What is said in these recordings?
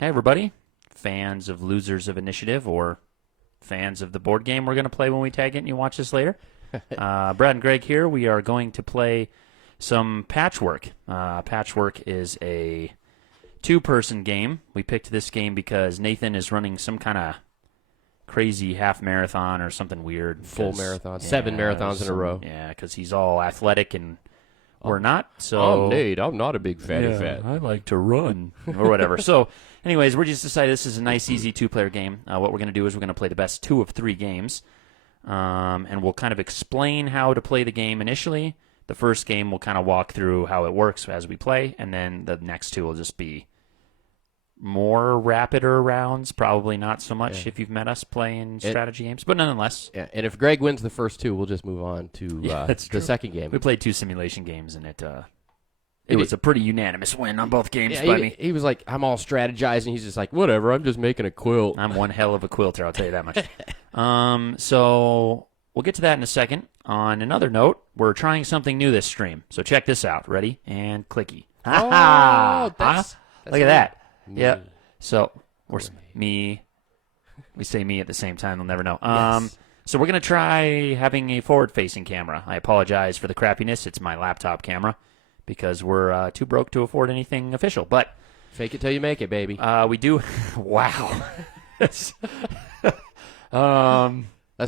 Hey, everybody. Fans of Losers of Initiative or fans of the board game we're going to play when we tag it and you watch this later. Brad and Greg here. We are going to play some Patchwork. Patchwork is a two-person game. We picked this game because Nathan is running some kind of crazy half marathon or something weird. Full marathon. 7 marathons in a row. Yeah, because he's all athletic and we're not. So I'm Nate. I'm not a big fatty fat. I like to run or whatever. So anyways, we just decided this is a nice, easy two-player game. What we're going to do is we're going to play the best 2 of 3 games, and we'll kind of explain how to play the game initially. The first game we'll kind of walk through how it works as we play, and then the next 2 will just be more rapider rounds, probably not so much if you've met us playing strategy games, but nonetheless. Yeah, and if Greg wins the first 2, we'll just move on to the second game. We played 2 simulation games, and it was a pretty unanimous win on both games by me. He was like, I'm all strategizing. He's just like, whatever, I'm just making a quilt. I'm one hell of a quilter, I'll tell you that much. So we'll get to that in a second. On another note, we're trying something new this stream. So check this out. Ready? And clicky. Oh, that's look at that. Yeah. So we're me. We say me at the same time. They'll never know. Yes. So we're going to try having a forward-facing camera. I apologize for the crappiness. It's my laptop camera because we're too broke to afford anything official. But fake it till you make it, baby. We do. Wow. That's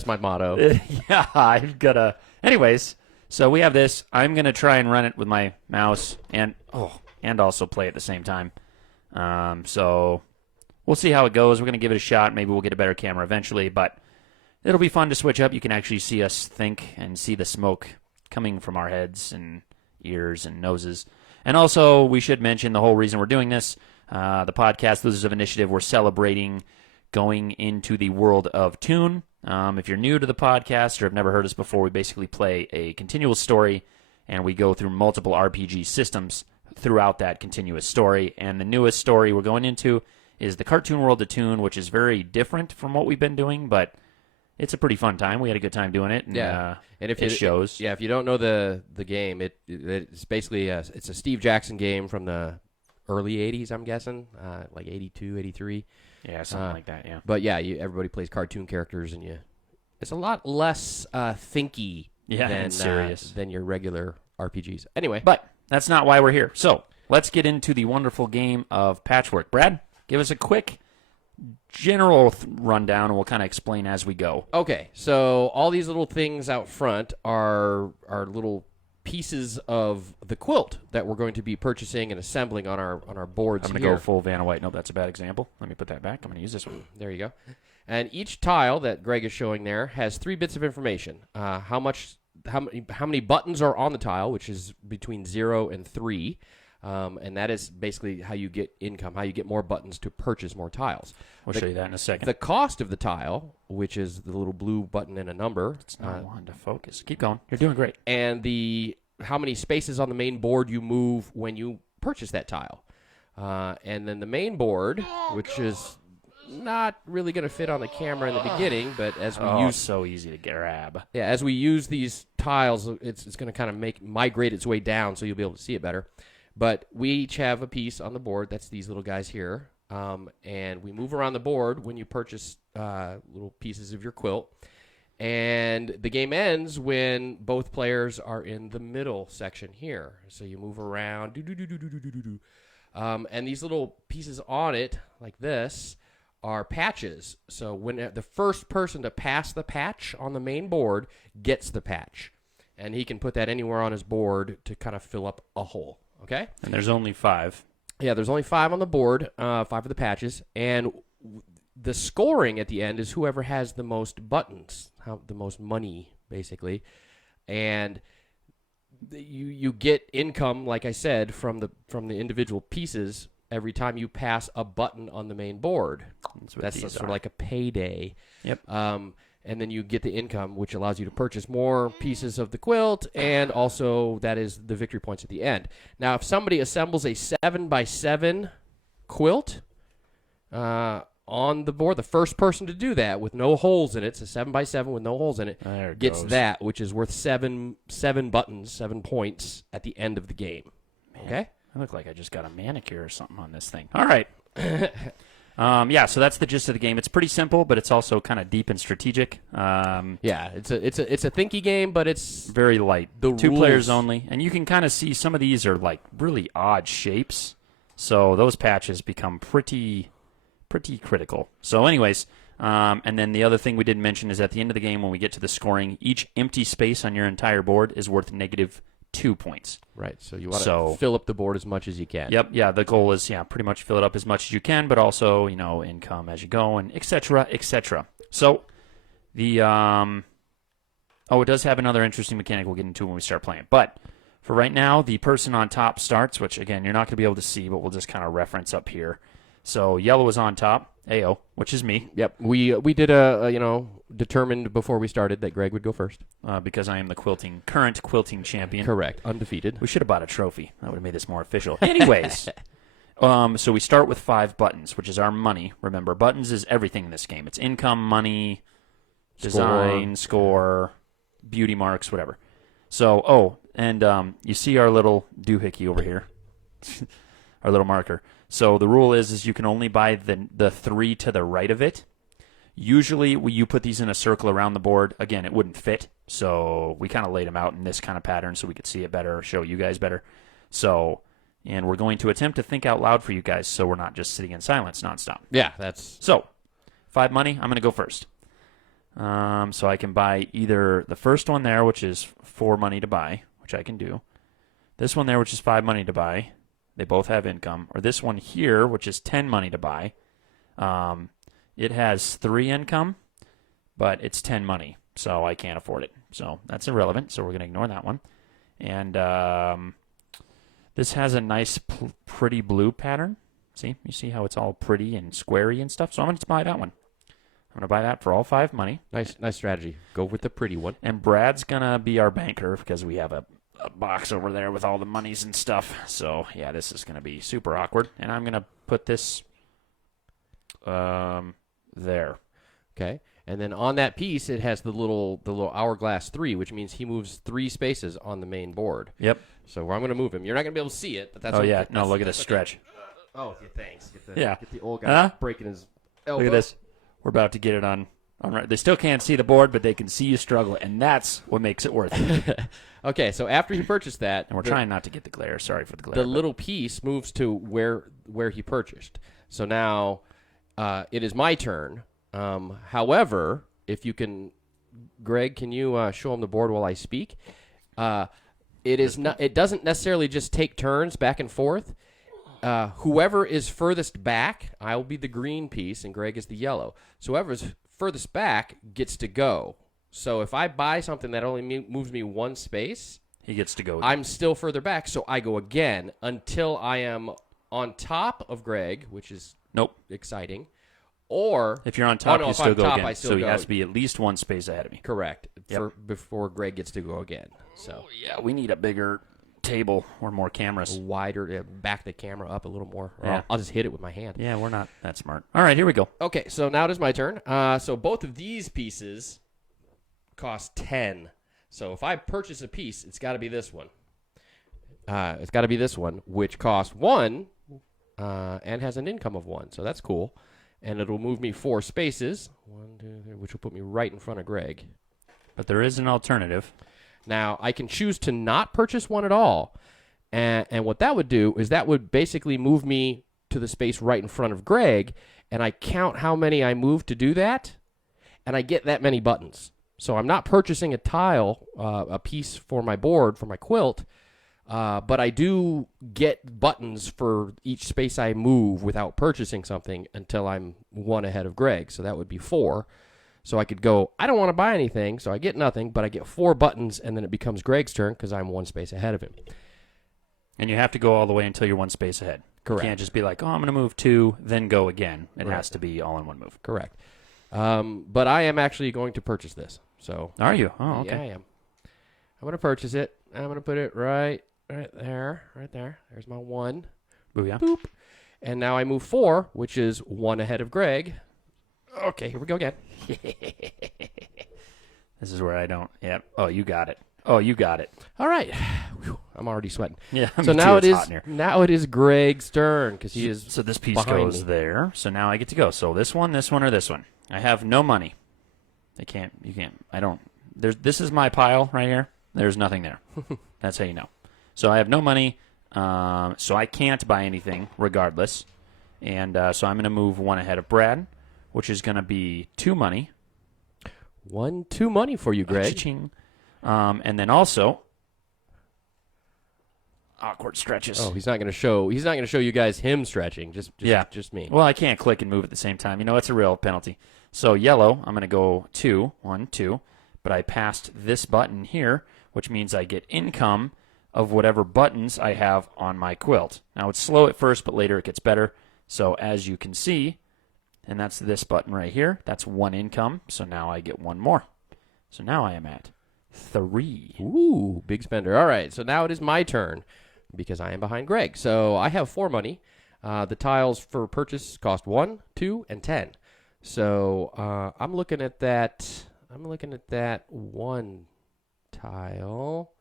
my motto. Yeah, I've got to. Anyways, so we have this. I'm going to try and run it with my mouse and also play at the same time. So we'll see how it goes. We're going to give it a shot. Maybe we'll get a better camera eventually, but it'll be fun to switch up. You can actually see us think and see the smoke coming from our heads and ears and noses. And also, we should mention the whole reason we're doing this, the podcast Losers of Initiative, we're celebrating going into the world of Toon. If you're new to the podcast or have never heard us before, we basically play a continual story, and we go through multiple RPG systems throughout that continuous story. And the newest story we're going into is the Cartoon World of Toon, which is very different from what we've been doing, but it's a pretty fun time. We had a good time doing it. And, and if it shows. If you don't know the game, it's basically it's a Steve Jackson game from the early 80s, I'm guessing, like 82, 83. Yeah, something like that, yeah. But yeah, everybody plays cartoon characters, and it's a lot less thinky than your regular RPGs. Anyway. But that's not why we're here. So let's get into the wonderful game of Patchwork. Brad, give us a quick general rundown, and we'll kind of explain as we go. Okay, so all these little things out front are little pieces of the quilt that we're going to be purchasing and assembling on our boards. I'm going to go full Vanna White. Nope, that's a bad example. Let me put that back. I'm going to use this one. There you go. And each tile that Greg is showing there has 3 bits of information. How many buttons are on the tile, which is between 0 and 3. And that is basically how you get income, how you get more buttons to purchase more tiles. We'll show you that in a second. The cost of the tile, which is the little blue button and a number. It's not wanting to focus. Keep going. You're doing great. And how many spaces on the main board you move when you purchase that tile. And then the main board, which is not really going to fit on the camera in the beginning, but as we use so easy to grab. Yeah, as we use these tiles, it's going to kind of migrate its way down, so you'll be able to see it better. But we each have a piece on the board. That's these little guys here. And we move around the board when you purchase little pieces of your quilt. And the game ends when both players are in the middle section here. So you move around. And these little pieces on it, like this, are patches. So when the first person to pass the patch on the main board gets the patch. And he can put that anywhere on his board to kind of fill up a hole. Okay? And there's only 5. Yeah, there's only 5 on the board, 5 of the patches. And the scoring at the end is whoever has the most buttons, the most money, basically. And you get income, like I said, from the individual pieces every time you pass a button on the main board. That's sort of like a payday. Yep. And then you get the income, which allows you to purchase more pieces of the quilt, and also that is the victory points at the end. Now, if somebody assembles a 7x7 quilt on the board, the first person to do that with no holes in it, it's a 7x7 with no holes in it, gets that, which is worth 7 buttons, 7 points at the end of the game. Man, okay? I look like I just got a manicure or something on this thing. All right. Yeah, so that's the gist of the game. It's pretty simple, but it's also kind of deep and strategic. Yeah, it's a thinky game, but it's very light. The Two rules. players only, and you can kind of see some of these are like really odd shapes. So those patches become pretty critical. So, anyways, and then the other thing we didn't mention is at the end of the game when we get to the scoring, each empty space on your entire board is worth -2 points. Right. So you want to fill up the board as much as you can. Yep. Yeah. The goal is pretty much fill it up as much as you can, but also income as you go and etc. etc. So the it does have another interesting mechanic we'll get into when we start playing. But for right now, the person on top starts, which again you're not going to be able to see, but we'll just kind of reference up here. So yellow is on top, AO, which is me. Yep. We did determined before we started that Greg would go first. Because I am the current quilting champion. Correct. Undefeated. We should have bought a trophy. That would have made this more official. Anyways, so we start with 5 buttons, which is our money. Remember, buttons is everything in this game. It's income, money, design, score, beauty marks, whatever. So, you see our little doohickey over here, our little marker. So the rule is you can only buy the 3 to the right of it. Usually, you put these in a circle around the board. Again, it wouldn't fit, so we kind of laid them out in this kind of pattern so we could see it better, show you guys better. So, and we're going to attempt to think out loud for you guys so we're not just sitting in silence nonstop. Yeah, that's... So, 5 money, I'm going to go first. So I can buy either the first one there, which is 4 money to buy, which I can do. This one there, which is 5 money to buy. They both have income. Or this one here, which is 10 money to buy. It has 3 income, but it's 10 money, so I can't afford it. So that's irrelevant, so we're going to ignore that one. And this has a nice, pretty blue pattern. See? You see how it's all pretty and squarey and stuff? So I'm going to buy that one. I'm going to buy that for all 5 money. Nice strategy. Go with the pretty one. And Brad's going to be our banker because we have a box over there with all the monies and stuff. So, yeah, this is going to be super awkward. And I'm going to put this there. Okay. And then on that piece, it has the little hourglass 3, which means he moves 3 spaces on the main board. Yep. So I'm going to move him. You're not going to be able to see it, but that's okay. No, look at this stretch. Oh, yeah, thanks. Get the old guy breaking his elbow. Look at this. We're about to get it on right. They still can't see the board, but they can see you struggle, and that's what makes it worth it. Okay, so after he purchased that... And we're trying not to get the glare. Sorry for the glare. The little piece moves to where he purchased. So now it is my turn. However, if you can... Greg, can you show him the board while I speak? It doesn't necessarily just take turns back and forth. Whoever is furthest back, I will be the green piece, and Greg is the yellow. So whoever's furthest back gets to go. So if I buy something that only moves me 1 space, he gets to go again. I'm still further back, so I go again until I am on top of Greg, which is exciting. Or if you're on top, you still go again. So he has to be at least 1 space ahead of me. Correct. Before Greg gets to go again. So yeah, we need a bigger table or more cameras. Wider, back the camera up a little more. Yeah. I'll just hit it with my hand. Yeah, we're not that smart. All right, here we go. Okay, so now it is my turn. So both of these pieces cost 10. So if I purchase a piece, it's got to be this one. It's got to be this one, which costs 1 and has an income of 1. So that's cool. And it'll move me 4 spaces, 1, 2, 3, which will put me right in front of Greg. But there is an alternative. Now, I can choose to not purchase one at all. And what that would do is that would basically move me to the space right in front of Greg, and I count how many I move to do that, and I get that many buttons. So I'm not purchasing a tile, a piece for my board, for my quilt, but I do get buttons for each space I move without purchasing something until I'm 1 ahead of Greg. So that would be 4. So I could go, I don't want to buy anything, so I get nothing, but I get 4 buttons, and then it becomes Greg's turn because I'm 1 space ahead of him. And you have to go all the way until you're 1 space ahead. Correct. You can't just be like, I'm going to move 2, then go again. It has to be all in 1 move. Correct. But I am actually going to purchase this. So are you? Oh, okay. Yeah, I am. I'm going to purchase it. I'm going to put it right there. Right there. There's my 1. Booyah. Boop. And now I move 4, which is 1 ahead of Greg. Okay, here we go again. This is where I don't. Yep. Oh, you got it. Oh, you got it. All right. Whew, I'm already sweating. Yeah. So me now too. it It's is hot in here. now it is Greg's turn because he is. So this piece behind goes me. there. So now I get to go. So this one, or this one. I have no money. You can't. I don't. This is my pile right here. There's nothing there. That's how you know. So I have no money. So I can't buy anything regardless. And so I'm going to move one ahead of Brad, which is going to be 2 money. 1-2 money for you, Greg. Cha-ching. And then also awkward stretches. Oh, he's not going to show you guys him stretching. Just me. Well, I can't click and move at the same time. You know, it's a real penalty. So yellow, I'm going to go 2, 1, 2. But I passed this button here, which means I get income of whatever buttons I have on my quilt. Now, it's slow at first, but later it gets better. So as you can see, and that's this button right here, that's 1 income. So now I get 1 more. So now I am at 3. Ooh, big spender. All right, so now it is my turn because I am behind Greg. So I have 4 money. The tiles for purchase cost 1, 2, and 10. So I'm looking at that. I'm looking at that 1 tile.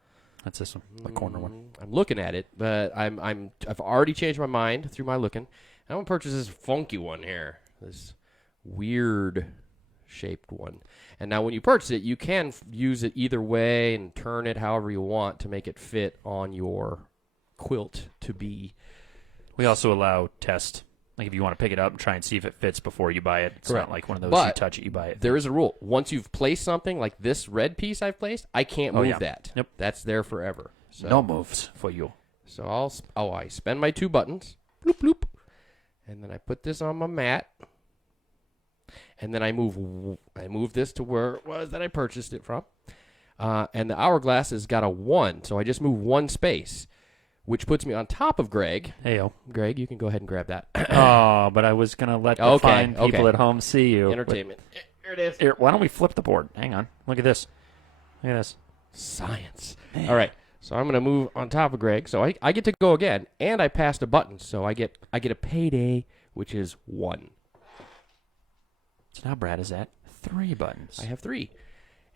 That's this one, the corner one. I'm looking at it, but I've already changed my mind through my looking. I'm gonna purchase this funky one here, this weird shaped one. And now when you purchase it, you can use it either way and turn it however you want to make it fit on your quilt to be. We also allow test. Like if you want to pick it up and try and see if it fits before you buy it. It's Correct. not like one of those But you touch it, you buy it. There is a rule. Once you've placed something like this red piece I've placed, I can't move that. Yep. That's there forever. So, No moves for you. So I spend my 2 buttons. Bloop, bloop. And then I put this on my mat. And then I move this to where it was that I purchased it from. And the hourglass has got a 1, so I just move 1 space, which puts me on top of Greg. Heyo. Greg, you can go ahead and grab that. Oh, but I was going to let the fine people at home see you. Entertainment. Here it is. Here, why don't we flip the board? Hang on. Look at this. Look at this. Science. All right. So I'm going to move on top of Greg. So I get to go again, and I passed a button. So I get a payday, which is 1. So now Brad is at 3 buttons. I have 3.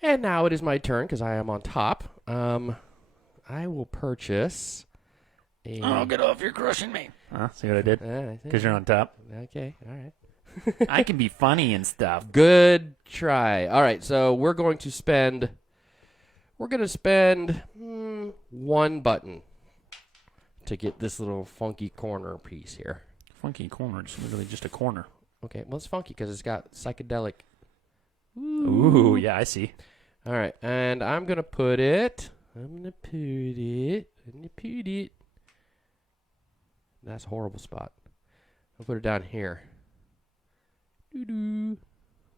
And now it is my turn because I am on top. I will purchase a... Oh, get off. You're crushing me. Huh? See what I did? Because you're on top. Okay. All right. I can be funny and stuff. Good try. All right. So we're going to spend... We're going to spend 1 button to get this little funky corner piece here. Funky corner. It's literally just a corner. Okay. Well, it's funky because it's got psychedelic... Ooh, yeah, I see. All right. And I'm going to put it... That's a horrible spot. I'll put it down here. Doo-doo.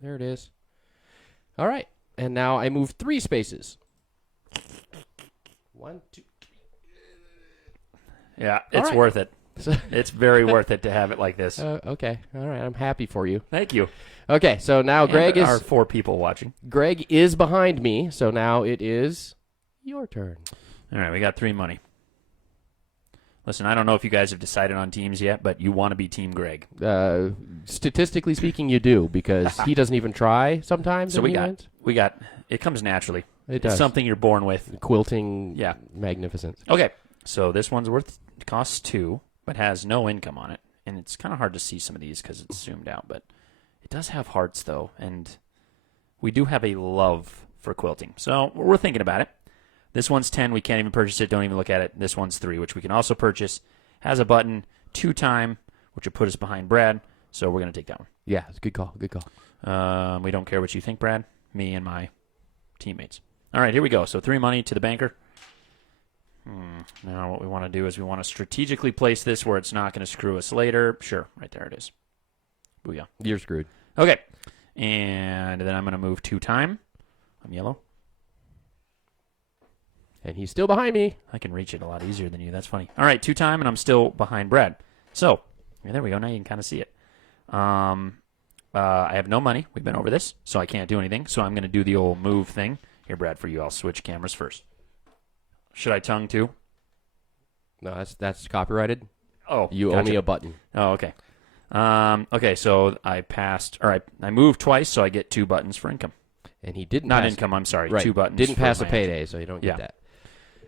There it is. All right. And now I move 3 spaces. 1, 2. Yeah, it's right. worth it. It's very worth it to have it like this. Okay. All right. I'm happy for you. Thank you. Okay. So now Greg and our 4 people watching. Greg is behind me. So now it is your turn. All right, we got 3 money. Listen, I don't know if you guys have decided on teams yet, but you want to be Team Greg. Statistically speaking, you do because he doesn't even try sometimes. So we got. It comes naturally. It does. It's something you're born with. Quilting, magnificence. Okay, so this one's costs 2, but has no income on it, and it's kind of hard to see some of these because it's zoomed out. But it does have hearts though, and we do have a love for quilting, so we're thinking about it. This one's 10. We can't even purchase it. Don't even look at it. This one's 3, which we can also purchase. Has a button, 2 time, which will put us behind Brad. So we're going to take that one. Yeah, it's a good call. Good call. We don't care what you think, Brad. Me and my teammates. All right, here we go. So 3 money to the banker. Now what we want to do is we want to strategically place this where it's not going to screw us later. Sure, right there it is. Booyah. You're screwed. Okay. And then I'm going to move 2 time. I'm yellow. And he's still behind me. I can reach it a lot easier than you. That's funny. All right, 2 time, and I'm still behind Brad. So, there we go. Now you can kind of see it. I have no money. We've been over this, so I can't do anything. So I'm going to do the old move thing. Here, Brad, for you, I'll switch cameras first. Should I tongue too? No, that's copyrighted. Oh, you gotcha. owe me a button. Oh, okay. Okay, so I passed, or I moved twice, so I get 2 buttons for income. and he didn't Not pass, income, I'm sorry. right, 2 buttons. Didn't for pass a my payday, so you don't get Yeah. that.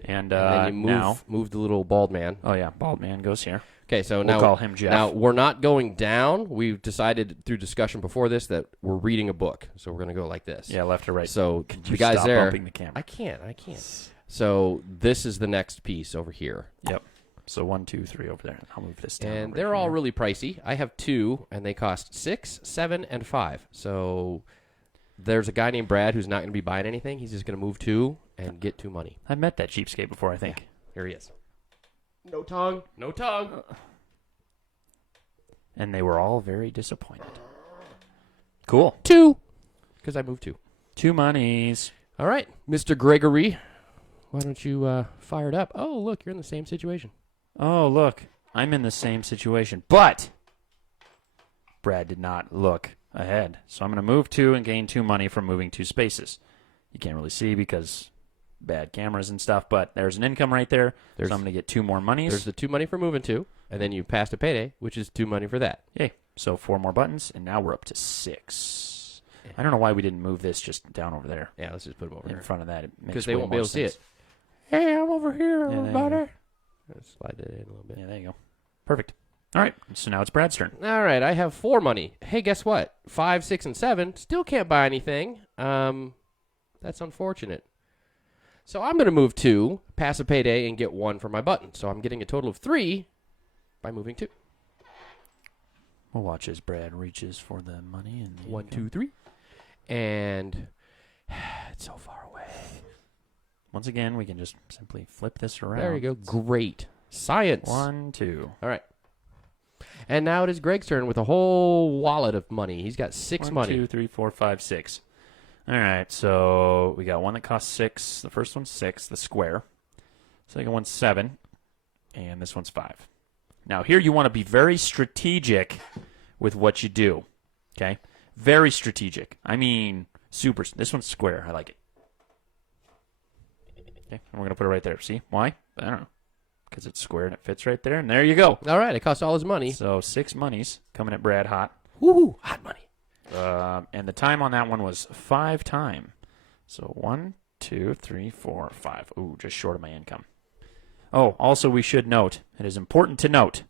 And And then you now. move the little bald man. Oh, yeah. Bald man goes here. Okay, so We'll now call him Jeff. Now we're not going down. We've decided through discussion before this that we're reading a book, so we're going to go like this. Yeah, left or right. So Could the you guys stop there. bumping the camera? I can't. So this is the next piece over here, Yep. So 1, 2, 3 over there. I'll move this down. and over they're all here. really pricey. I have 2, and they cost 6, 7, and 5. So there's a guy named Brad who's not going to be buying anything. He's just going to move 2 and get 2 money. I've met that cheapskate before, I think. Here he is. No tongue. No tongue. And they were all very disappointed. Cool. 2, because I moved 2. 2 monies. All right, Mr. Gregory, why don't you fire it up? Oh, look, you're in the same situation. Oh, look. I'm in the same situation. But Brad did not look ahead. So I'm going to move 2 and gain 2 money from moving 2 spaces. You can't really see because bad cameras and stuff, but there's an income right there. So I'm going to get 2 more monies. There's the 2 money for moving 2, and then you passed a payday, which is 2 money for that. Yay. So 4 more buttons, and now we're up to 6. I don't know why we didn't move this just down over there. Yeah, let's just put them over In here. front of that. Because they won't be able to see it. Hey, I'm over here, Yeah, there you everybody. go. Let's slide that in a little bit. Yeah, there you go. Perfect. All right. So now it's Brad's turn. All right, I have 4 money. Hey, guess what? 5, 6, and 7 still can't buy anything. That's unfortunate. So I'm going to move 2, pass a payday, and get 1 for my button. So I'm getting a total of 3 by moving 2. We'll watch as Brad reaches for the money. And the 1, income. 2, 3. And it's so far away. Once again, we can just simply flip this around. There you go. Great. Science. 1, 2. All right. And now it is Greg's turn with a whole wallet of money. He's got 6 1, money. 2, 3, 4, 5, 6. All right. So we got one that costs 6. The first one's 6, the square. Second one's 7. And this one's 5. Now, here you want to be very strategic with what you do. Okay? Very strategic. I mean, super. This one's square. I like it. Okay, and we're going to put it right there. See? Why? I don't know. Because it's square and it fits right there. And there you go. All right. It cost all his money. So 6 monies coming at Brad hot. Woohoo. Hot money. And the time on that one was 5 time. So 1, 2, 3, 4, 5. Ooh, just short of my income. Oh, also we should note, it is important to note,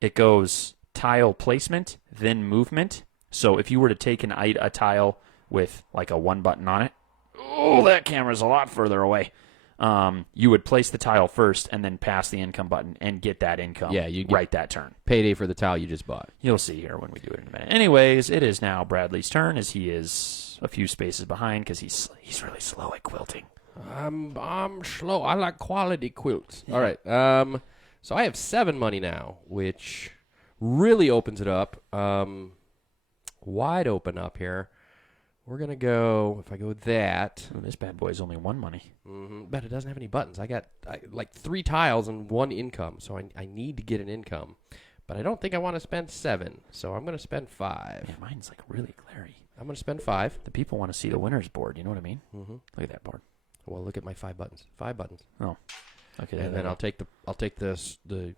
it goes tile placement, then movement. So if you were to take a tile with like a 1 button on it, oh, that camera's a lot further away. You would place the tile first and then pass the income button and get that income right that turn. Payday for the towel you just bought. You'll see here when we do it in a minute. Anyways, it is now Bradley's turn as he is a few spaces behind because he's really slow at quilting. I'm slow. I like quality quilts. All right. So I have 7 money now, which really opens it up. Wide open up here. We're going to go, if I go that. Ooh, this bad boy's only 1 money. But it doesn't have any buttons. I got like 3 tiles and 1 income, so I need to get an income. But I don't think I want to spend 7, so I'm going to spend 5. Yeah, mine's like really glary. I'm going to spend 5. The people want to see the winner's board. You know what I mean? Mm-hmm. Look at that board. Well, look at my 5 buttons. 5 buttons. Oh, okay. And then I'll take the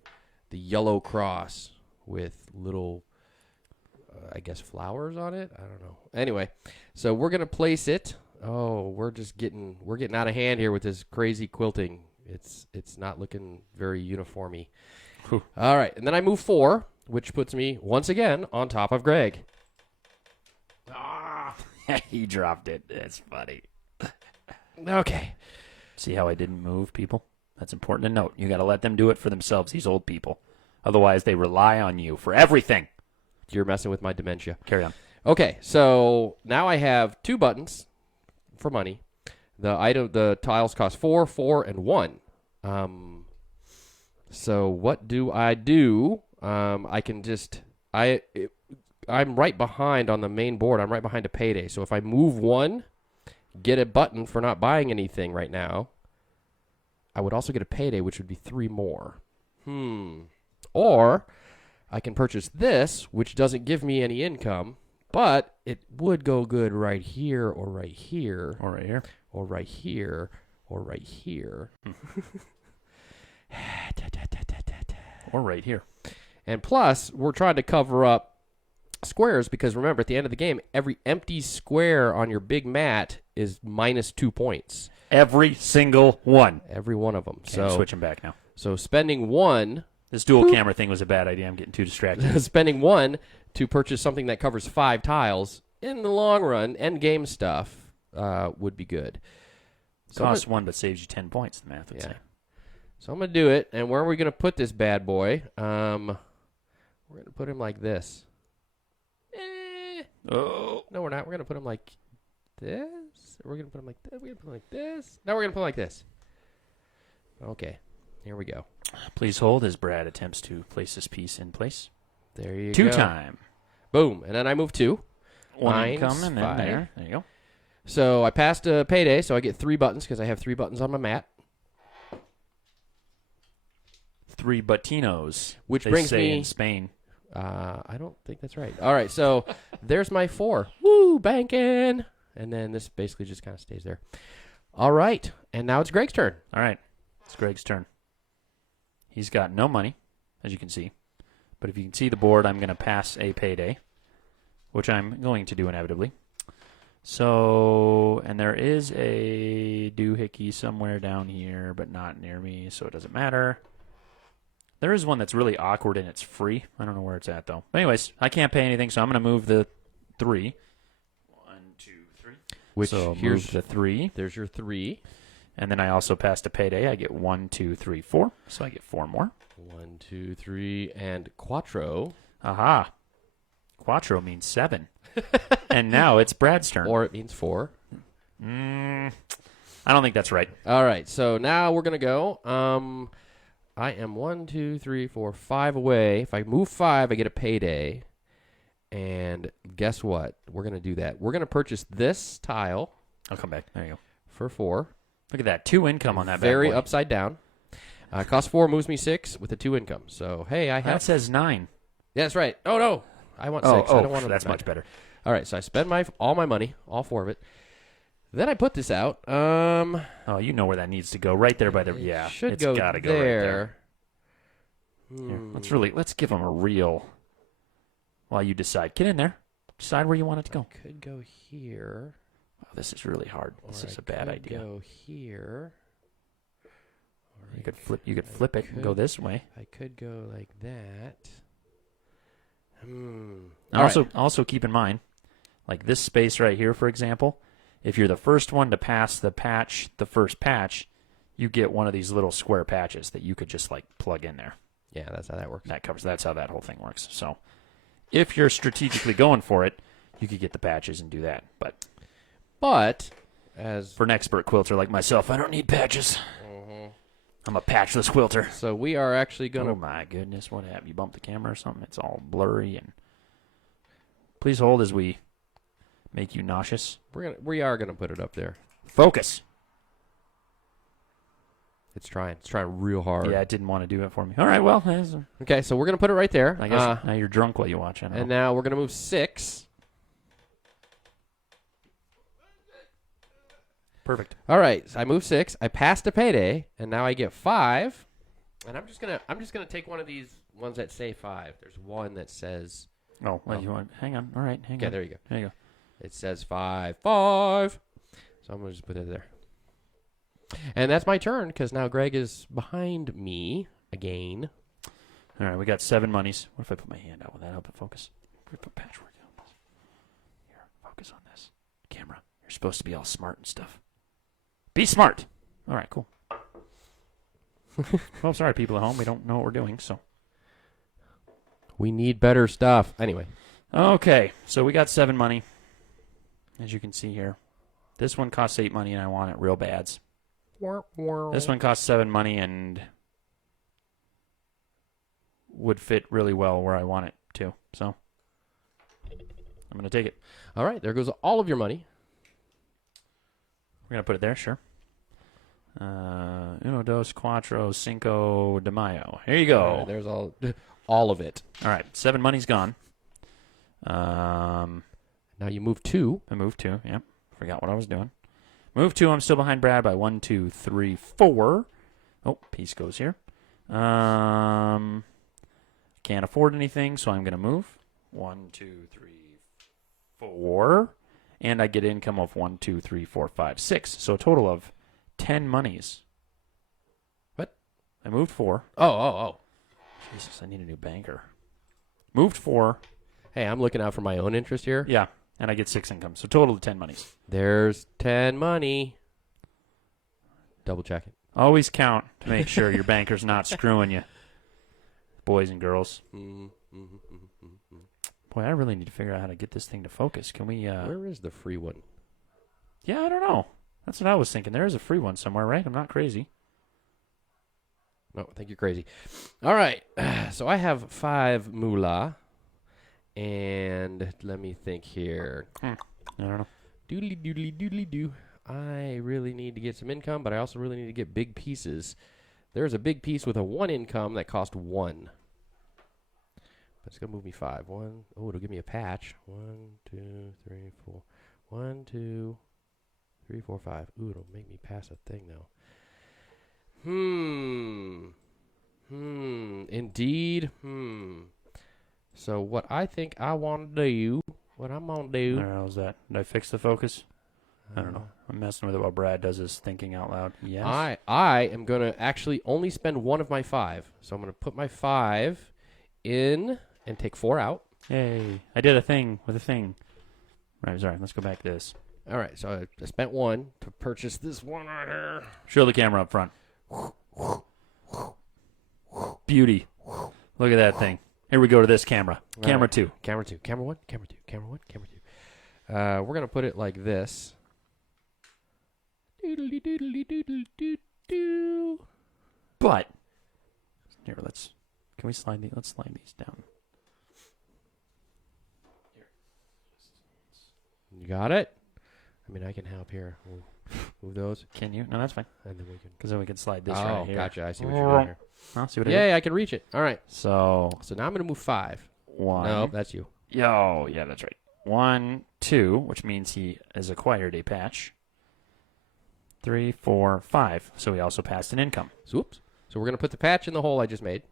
yellow cross with little, I guess, flowers on it. I don't know. Anyway, so we're gonna place it. Oh, we're getting out of hand here with this crazy quilting. It's not looking very uniformy. Whew. All right, and then I move 4, which puts me once again on top of Greg. He dropped it. It's funny. Okay. See how I didn't move, people? That's important to note. You got to let them do it for themselves, these old people. Otherwise, they rely on you for everything. You're messing with my dementia. Carry on. Okay, so now I have 2 buttons for money. The tiles cost 4, 4, and 1. So what do? I can just I'm right behind on the main board. I'm right behind a payday. So if I move 1, get a button for not buying anything right now, I would also get a payday, which would be 3 more. Or I can purchase this, which doesn't give me any income, but it would go good right here, or right here, Or right here. or right here, or right here. Or right here. And plus, we're trying to cover up squares because remember, at the end of the game, every empty square on your big mat is minus 2 points. Every single one. Every one of them. Okay, So I'm switching back now. So spending 1. This dual camera thing was a bad idea. I'm getting too distracted. Spending 1 to purchase something that covers 5 tiles in the long run, end game stuff, would be good. So Costs 1 but saves you 10 points, the math would say. So I'm going to do it. And where are we going to put this bad boy? We're going to put him like this. Oh. No, we're not. We're going to put him like this. We're going to put him like this. We're going to put him like this. No, we're going to put him like this. Okay. Here we go. Please hold as Brad attempts to place this piece in place. There you go. 2 time. Boom. And then I move 2. 1 income and then there. There you go. So I passed a payday, so I get 3 buttons because I have 3 buttons on my mat. 3 buttinos, Which they brings say me in Spain. I don't think that's right. All right, so there's my 4. Woo, banking. And then this basically just kind of stays there. All right, and now it's Greg's turn. All right, it's Greg's turn. He's got no money, as you can see. But if you can see the board, I'm going to pass a payday, which I'm going to do inevitably. So, and there is a doohickey somewhere down here, but not near me, so it doesn't matter. There is one that's really awkward and it's free. I don't know where it's at, though. But anyways, I can't pay anything, so I'm going to move the 3. 1, 2, 3. Which so here's move the 3. There's your 3. And then I also passed a payday. I get 1, 2, 3, 4. So I get 4 more. 1, 2, 3, and Quattro. Aha. Quattro means 7. And now it's Brad's turn. Or it means 4. I don't think that's right. All right, so now we're going to go. I am 1, 2, 3, 4, 5 away. If I move 5, I get a payday. And guess what? We're going to do that. We're going to purchase this tile. I'll come back. There you go. For 4. Look at that. 2 income on that Very bad boy. upside down. Cost 4 moves me 6 with a 2 income. So, hey, I have... That says 9. Yeah, that's right. Oh, no. I want 6. I don't want that's 9. much better. All right, so I spend all my money, all 4 of it. Then I put this out. Oh, you know where that needs to go. Right there by the... Yeah, should it's go got to go right there. Here, let's give them a real... While you decide. Get in there. Decide where you want it to go. I could go here. Oh, this is really hard. This is a bad idea. Go here. You could flip it and go this way. I could go like that. Also keep in mind, like this space right here, for example, if you're the first one to pass the first patch, you get one of these little square patches that you could just like plug in there. Yeah, that's how that works. That's how that whole thing works. So if you're strategically going for it, you could get the patches and do that. But as for an expert quilter like myself, I don't need patches. I'm a patchless quilter. So we are actually going to... Oh, my goodness. What happened? You bumped the camera or something? It's all blurry. And please hold as we make you nauseous. We are gonna put it up there. Focus. It's trying real hard. Yeah, it didn't want to do it for me. All right, well. Okay, so we're going to put it right there. I guess now you're drunk while you watch it. And now we're going to move 6. Perfect. All right, so I moved 6. I passed a payday, and now I get 5. And I'm just gonna take one of these ones that say 5. There's one that says... Oh, well, you want... Hang on. All right, hang on. Okay, there you go. There you go. It says 5, 5. So I'm going to just put it there. And that's my turn, because now Greg is behind me again. All right, we got 7 monies. What if I put my hand out? Will that help it focus? We put patchwork on this. Here, focus on this. Camera. You're supposed to be all smart and stuff. Be smart. All right, cool. Well, sorry, people at home. We don't know what we're doing, so. We need better stuff. Anyway. Okay, so we got 7 money, as you can see here. This one costs 8 money, and I want it real bads. This one costs 7 money and would fit really well where I want it to. So I'm going to take it. All right, there goes all of your money. We're going to put it there, sure. Uno, dos, cuatro, cinco de mayo. Here you go. There's all of it. All right, 7 money's gone. Now you move 2. I moved 2, yep. Forgot what I was doing. Move 2, I'm still behind Brad by 1, 2, 3, 4. Oh, piece goes here. Can't afford anything, so I'm going to move. 1, 2, 3, 4. And I get income of 1, 2, 3, 4, 5, 6. So a total of 10 monies. What? I moved 4. Oh. Jesus, I need a new banker. Moved 4. Hey, I'm looking out for my own interest here. Yeah, and I get 6 income. So total of 10 monies. There's 10 money. Double check it. Always count to make sure your banker's not screwing you, boys and girls. Boy, I really need to figure out how to get this thing to focus. Can we? Where is the free one? Yeah, I don't know. That's what I was thinking. There is a free one somewhere, right? I'm not crazy. No, I think you're crazy. All right. So I have 5 moolah. And let me think here. I don't know. Doodly doo. I really need to get some income, but I also really need to get big pieces. There's a big piece with a 1 income that cost 1. But it's going to move me 5. 1. Oh, it'll give me a patch. 1, 2, 3, 4. 1, 2, 3, 4, 5. Ooh, it'll make me pass a thing, though. Indeed. So what I think I want to do, what I'm going to do. I don't know. Is that? Did I fix the focus? I don't know. I'm messing with it while Brad does his thinking out loud. Yes. I am going to actually only spend 1 of my 5. So I'm going to put my 5 in and take 4 out. Hey, I did a thing with a thing. Right, sorry. Let's go back to this. All right, so I spent 1 to purchase this one right here. Show the camera up front. Beauty. Look at that thing. Here we go to this camera. Camera 2. Camera 2. Camera 1. Camera 2. Camera 1. Camera 2. We're going to put it like this. Doodly doodly doodly doo doo. But here, can we slide these? Let's slide these down. You got it? I mean, I can help here. We'll move those. Can you? No, that's fine. And then we can. Because then we can slide this Oh, right here. gotcha. I see what you're doing here. I'll see what I Yeah, I can reach it. All right. So now I'm going to move 5. 1. No, that's you. Yo, yeah, that's right. 1, 2, which means he has acquired a patch. 3, 4, 5. So he also passed an income. Oops. So we're going to put the patch in the hole I just made.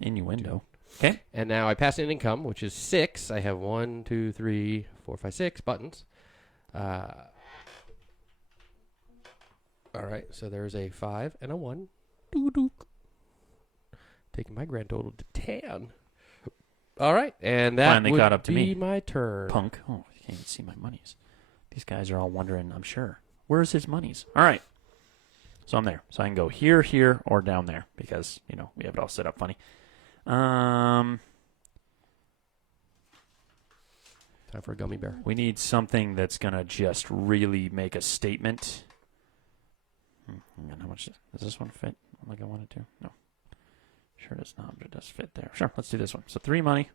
Innuendo. Okay. And now I pass an income, which is 6. I have 1, 2, 3, 4, 5, 6 buttons. All right. So there's a 5 and a 1. Taking my grand total to 10. All right. And that Finally would caught up to be me. my turn. Punk. Oh, you can't even see my monies. These guys are all wondering, I'm sure, where's his monies? All right. So I'm there. So I can go here, here, or down there because, we have it all set up funny. Time for a gummy bear. We need something that's going to just really make a statement. How much does this one fit like I want it to? No. Sure does not, but it does fit there. Sure, let's do this one. So 3 money.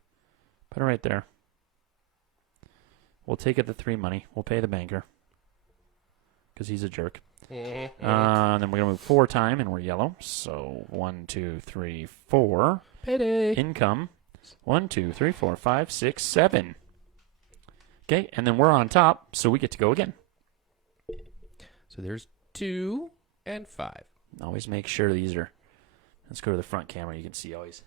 Put it right there. We'll take it the 3 money. We'll pay the banker because he's a jerk. Then we're going to move 4 time, and we're yellow. So 1, 2, 3, 4. Payday. Income. 1, 2, 3, 4, 5, 6, 7. Okay, and then we're on top, so we get to go again. So there's 2 and 5. Always make sure these are... Let's go to the front camera. You can see always.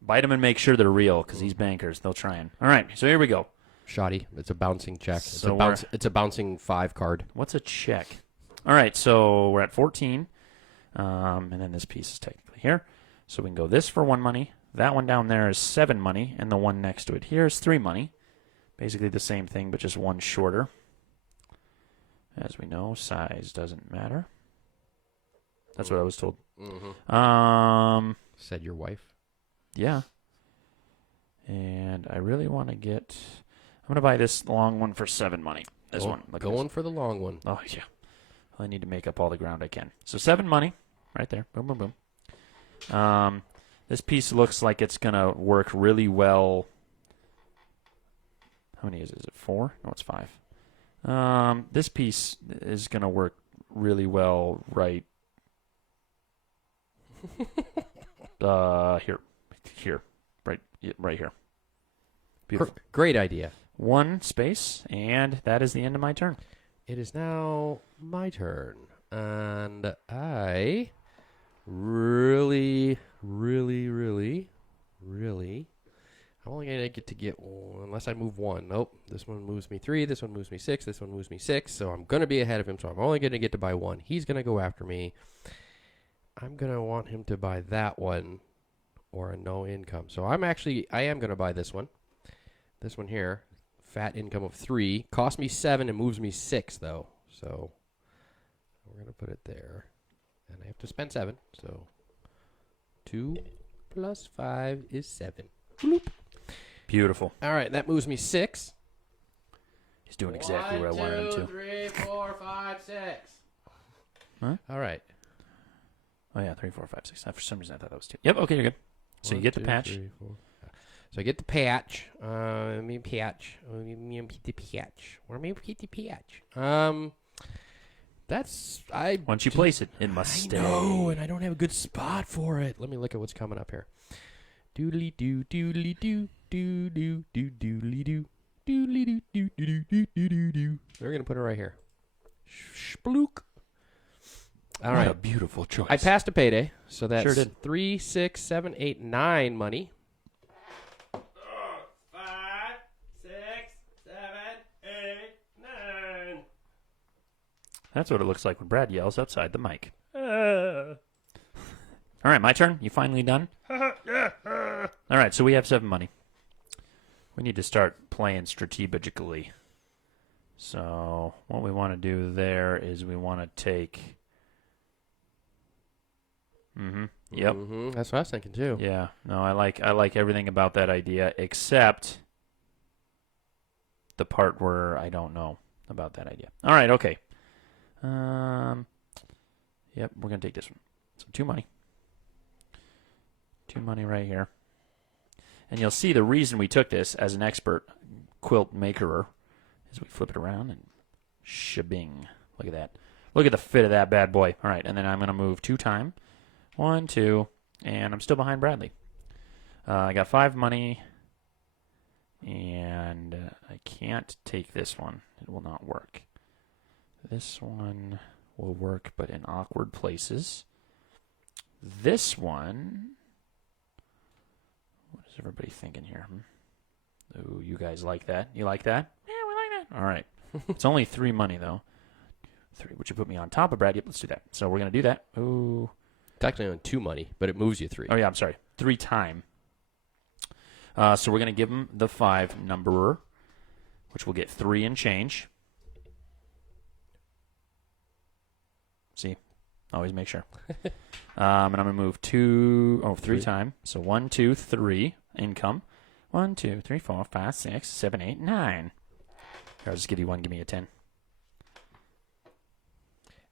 Bite them and make sure they're real, because these bankers, they'll try and... All right, so here we go. Shoddy. It's a bouncing check. So it's a bouncing 5 card. What's a check? All right, so we're at 14. And then this piece is technically here. So we can go this for 1 money. That one down there is 7 money. And the one next to it here is 3 money. Basically the same thing, but just one shorter. As we know, size doesn't matter. That's what I was told. Said your wife. Yeah. And I really want to get... I'm going to buy this long one for 7 money. This one. Look at Going this. for the long one. Oh, yeah. I need to make up all the ground I can. So 7 money. Right there. Boom, boom, boom. This piece looks like it's going to work really well. How many is it? Is it 4? No, it's 5. This piece is going to work really well right here. Here. Right here. Beautiful. Great idea. 1 space, and that is the end of my turn. It is now my turn. And I really going to get unless I move one. Nope. This one moves me 3. This one moves me 6. This one moves me 6. So I'm going to be ahead of him. So I'm only going to get to buy one. He's going to go after me. I'm going to want him to buy that one or a no income. So I am going to buy this one. This one here. Fat income of 3. Cost me 7 and moves me 6, though. So we're going to put it there. And I have to spend 7. So 2 plus 5 is 7. Bloop. Beautiful. All right, that moves me 6. He's doing exactly what I wanted him to. 1, 2, 3, 4, 5, 6. Huh? All right. Oh, yeah, 3, 4, 5, 6. For some reason, I thought that was 2. Yep, okay, you're good. So you get the patch. 3, 4. So I get the patch. Let me patch. Let me get the patch. Where me get the patch? That's Once you place it, it must stay. No, and I don't have a good spot for it. Let me look at what's coming up here. Doodly doo, doodly doo, doo doo doo doodly doo, doodly doo, doo doo doo doo doo doo. We're gonna put it right here. Splook. All right, What a beautiful choice. I passed a payday, so that's Sure did. 3, 6, 7, 8, 9 money. 5, 6, 7, 8, 9. That's what it looks like when Brad yells outside the mic. All right, my turn. You finally done? All right, so we have 7 money. We need to start playing strategically. So what we want to do there is we want to take... Yep. That's what I was thinking too. Yeah. No, I like everything about that idea except the part where I don't know about that idea. All right, okay. Yep, we're going to take this one. So 2 money. 2 money right here. And you'll see the reason we took this as an expert quilt makerer is we flip it around and shabing. Look at that. Look at the fit of that bad boy. All right, and then I'm going to move 2 time. 1, 2, and I'm still behind Bradley. I got 5 money, and I can't take this one. It will not work. This one will work, but in awkward places. This one... What is everybody thinking here? Ooh, you guys like that? You like that? Yeah, we like that. All right. It's only 3 money, though. 3. Would you put me on top of Brad? Yep, let's do that. So we're going to do that. Ooh. It's actually on 2 money, but it moves you 3. Oh, yeah, I'm sorry. 3 time. So we're going to give him the 5 numberer, which will get 3 and change. See? Always make sure. And I'm going to move 3 time. So 1, 2, 3 income. 1, 2, 3, 4, 5, 6, 7, 8, 9. I'll just give you 1. Give me a 10.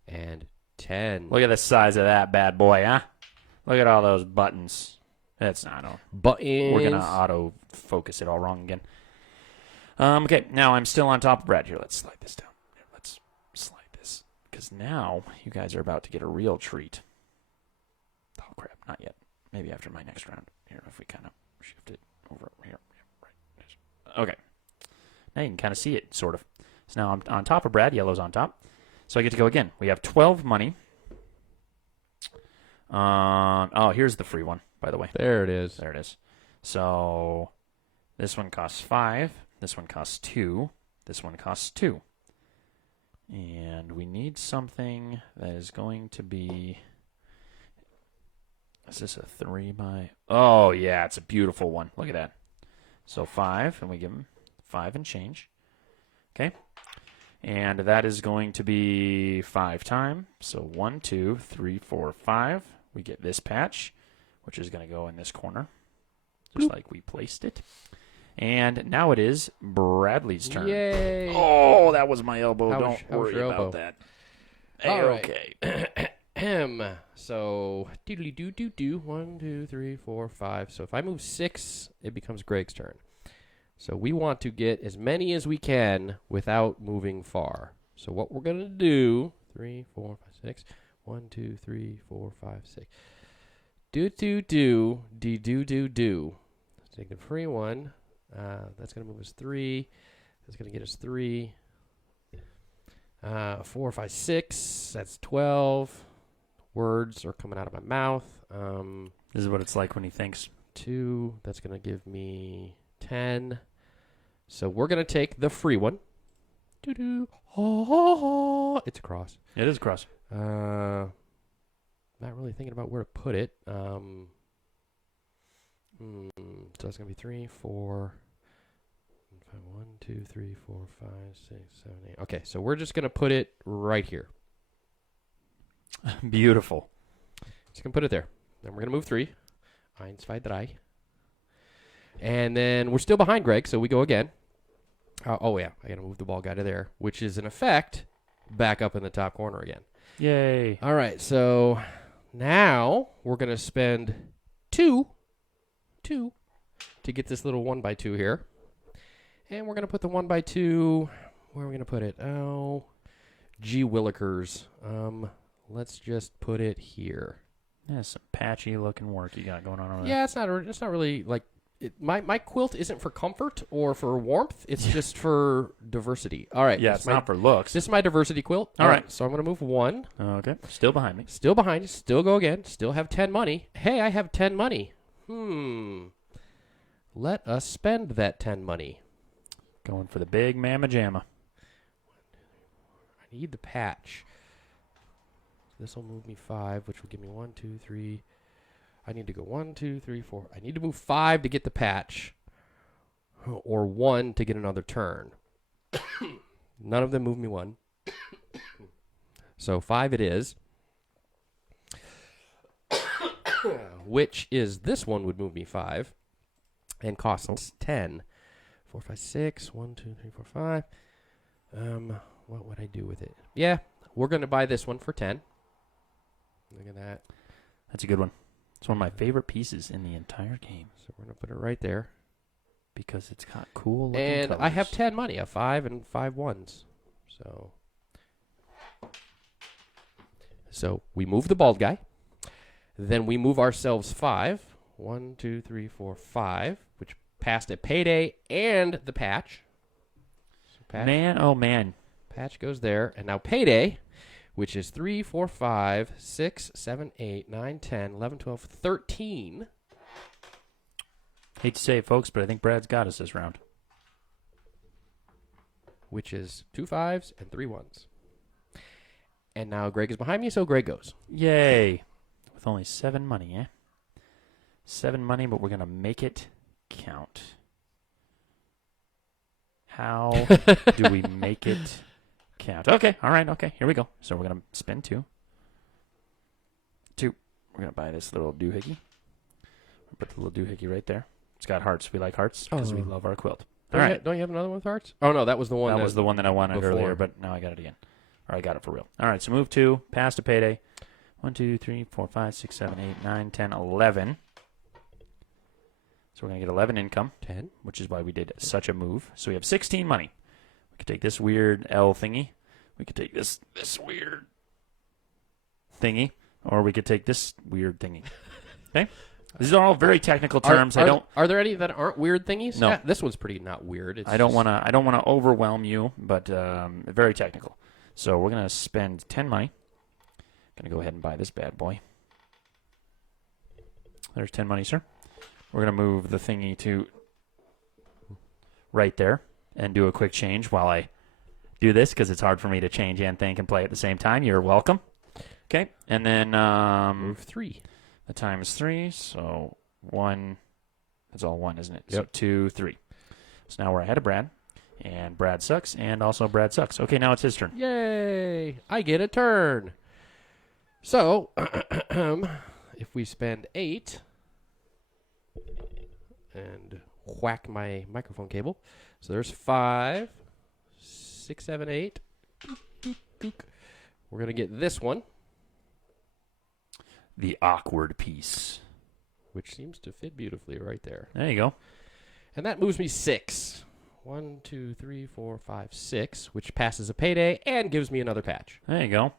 And 10. Look at the size of that bad boy, huh? Look at all those buttons. That's not all. Buttons. We're going to auto-focus it all wrong again. Okay, now I'm still on top of Brad. Here, let's slide this down. Here, let's slide this. Because now you guys are about to get a real treat. Oh, crap. Not yet. Maybe after my next round. Here, if we kind of shift it over here. Right. Okay. Now you can kind of see it, sort of. So now I'm on top of Brad. Yellow's on top. So I get to go again. We have 12 money. Oh, here's the free one, by the way. There it is. There it is. So this one costs 5. This one costs 2. This one costs 2. And we need something that is going to be... Is this a 3 by... Oh, yeah, it's a beautiful one. Look at that. So 5, and we give him 5 and change. Okay. And that is going to be 5 time. So 1, 2, 3, 4, 5. We get this patch, which is going to go in this corner, just like we placed it. And now it is Bradley's turn. Yay! Oh, that was my elbow. How Don't was worry your about elbow? that. All right. Okay. So, doodly doo doo doo. 1, 2, 3, 4, 5. So if I move 6, it becomes Greg's turn. So we want to get as many as we can without moving far. So what we're going to do, 3, 4, 5, 6. 1, 2, 3, 4, 5, 6. Do, do, do, dee, do, do, do. Let's take the free one. That's going to move us 3. That's going to get us 3. 4, 5, 6. That's 12. Words are coming out of my mouth. This is what it's like when he thinks. 2. That's going to give me 10. So we're going to take the free one. Doo-doo. Oh, it's a cross. It is a cross. Not really thinking about where to put it. So it's going to be 3, 4, 5, 1, 2, 3, 4, 5, 6, 7, 8. Okay, so we're just going to put it right here. Beautiful. Just going to put it there. Then we're going to move 3. 1, 2, 3. And then we're still behind Greg, so we go again. Oh, yeah. I got to move the ball guy to there, which is, in effect, back up in the top corner again. Yay. All right, so now we're going to spend 2 to get this little 1x2 here. And we're going to put the 1x2, where are we going to put it? Oh, gee willikers. Let's just put it here. Yeah, some patchy looking work you got going on over there. Yeah, it's not really like my quilt isn't for comfort or for warmth. It's just for diversity. All right. Yeah, it's not for looks. This is my diversity quilt. All right. So I'm going to move 1. Okay. Still behind me. Still behind you. Still go again. Still have 10 money. Hey, I have 10 money. Let us spend that 10 money. Going for the big mamma jamma. I need the patch. This will move me 5, which will give me 1, 2, 3. I need to go 1, 2, 3, 4. I need to move 5 to get the patch, or 1 to get another turn. None of them move me 1. So 5 it is. Which is this one would move me 5 and costs 10. 4, 5, 6. 1, 2, 3, 4, 5. What would I do with it? Yeah, we're going to buy this one for 10. Look at that. That's a good one. It's one of my favorite pieces in the entire game. So we're going to put it right there. Because it's got cool looking And colors. I have 10 money, a 5 and 5 ones. So we move the bald guy. Then we move ourselves 5. 1, 2, 3, 4, 5, which passed a payday and the patch. So Man, oh man. patch goes there. And now payday, which is 3, 4, 5, 6, 7, 8, 9, 10, 11, 12, 13. Hate to say it, folks, but I think Brad's got us this round. Which is 2 5s and 3 1s. And now Greg is behind me, so Greg goes. Yay. With only 7 money, eh? 7 money, but we're going to make it count. How do we make it count? Okay, all right, okay, here we go. So we're going to spend 2. We're going to buy this little doohickey. Put the little doohickey right there. It's got hearts. We like hearts because we love our quilt. All right. Don't you have another one with hearts? Oh, no, that was the one. That was the one that I wanted before. earlier, but now I got it again. Or I got it for real. All right, so move 2, pass to payday. 1, 2, 3, 4, 5, 6, 7, 8, 9, 10, 11. So we're going to get 11 income, 10. which is why we did such a move. So we have 16 money. We could take this weird L thingy. We could take this weird thingy. Or we could take this weird thingy. Okay? These are all very technical terms. Are there any that aren't weird thingies? No. Yeah, this one's pretty not weird. It's I don't want to overwhelm you, but very technical. So we're gonna spend 10 money. Gonna go ahead and buy this bad boy. There's 10 money, sir. We're gonna move the thingy to right there and do a quick change while I do this because it's hard for me to change and think and play at the same time. You're welcome. Okay, and then move 3. The time is 3, so 1. That's all 1, isn't it? Yep. So 2, 3. So now we're ahead of Brad. And Brad sucks, and also Brad sucks. Okay, now it's his turn. Yay! I get a turn. So, if we spend 8 and whack my microphone cable. So there's 5, 6, 7, 8. We're going to get this one. The awkward piece. Which seems to fit beautifully right there. There you go. And that moves me 6. 1, 2, 3, 4, 5, 6, which passes a payday and gives me another patch. There you go.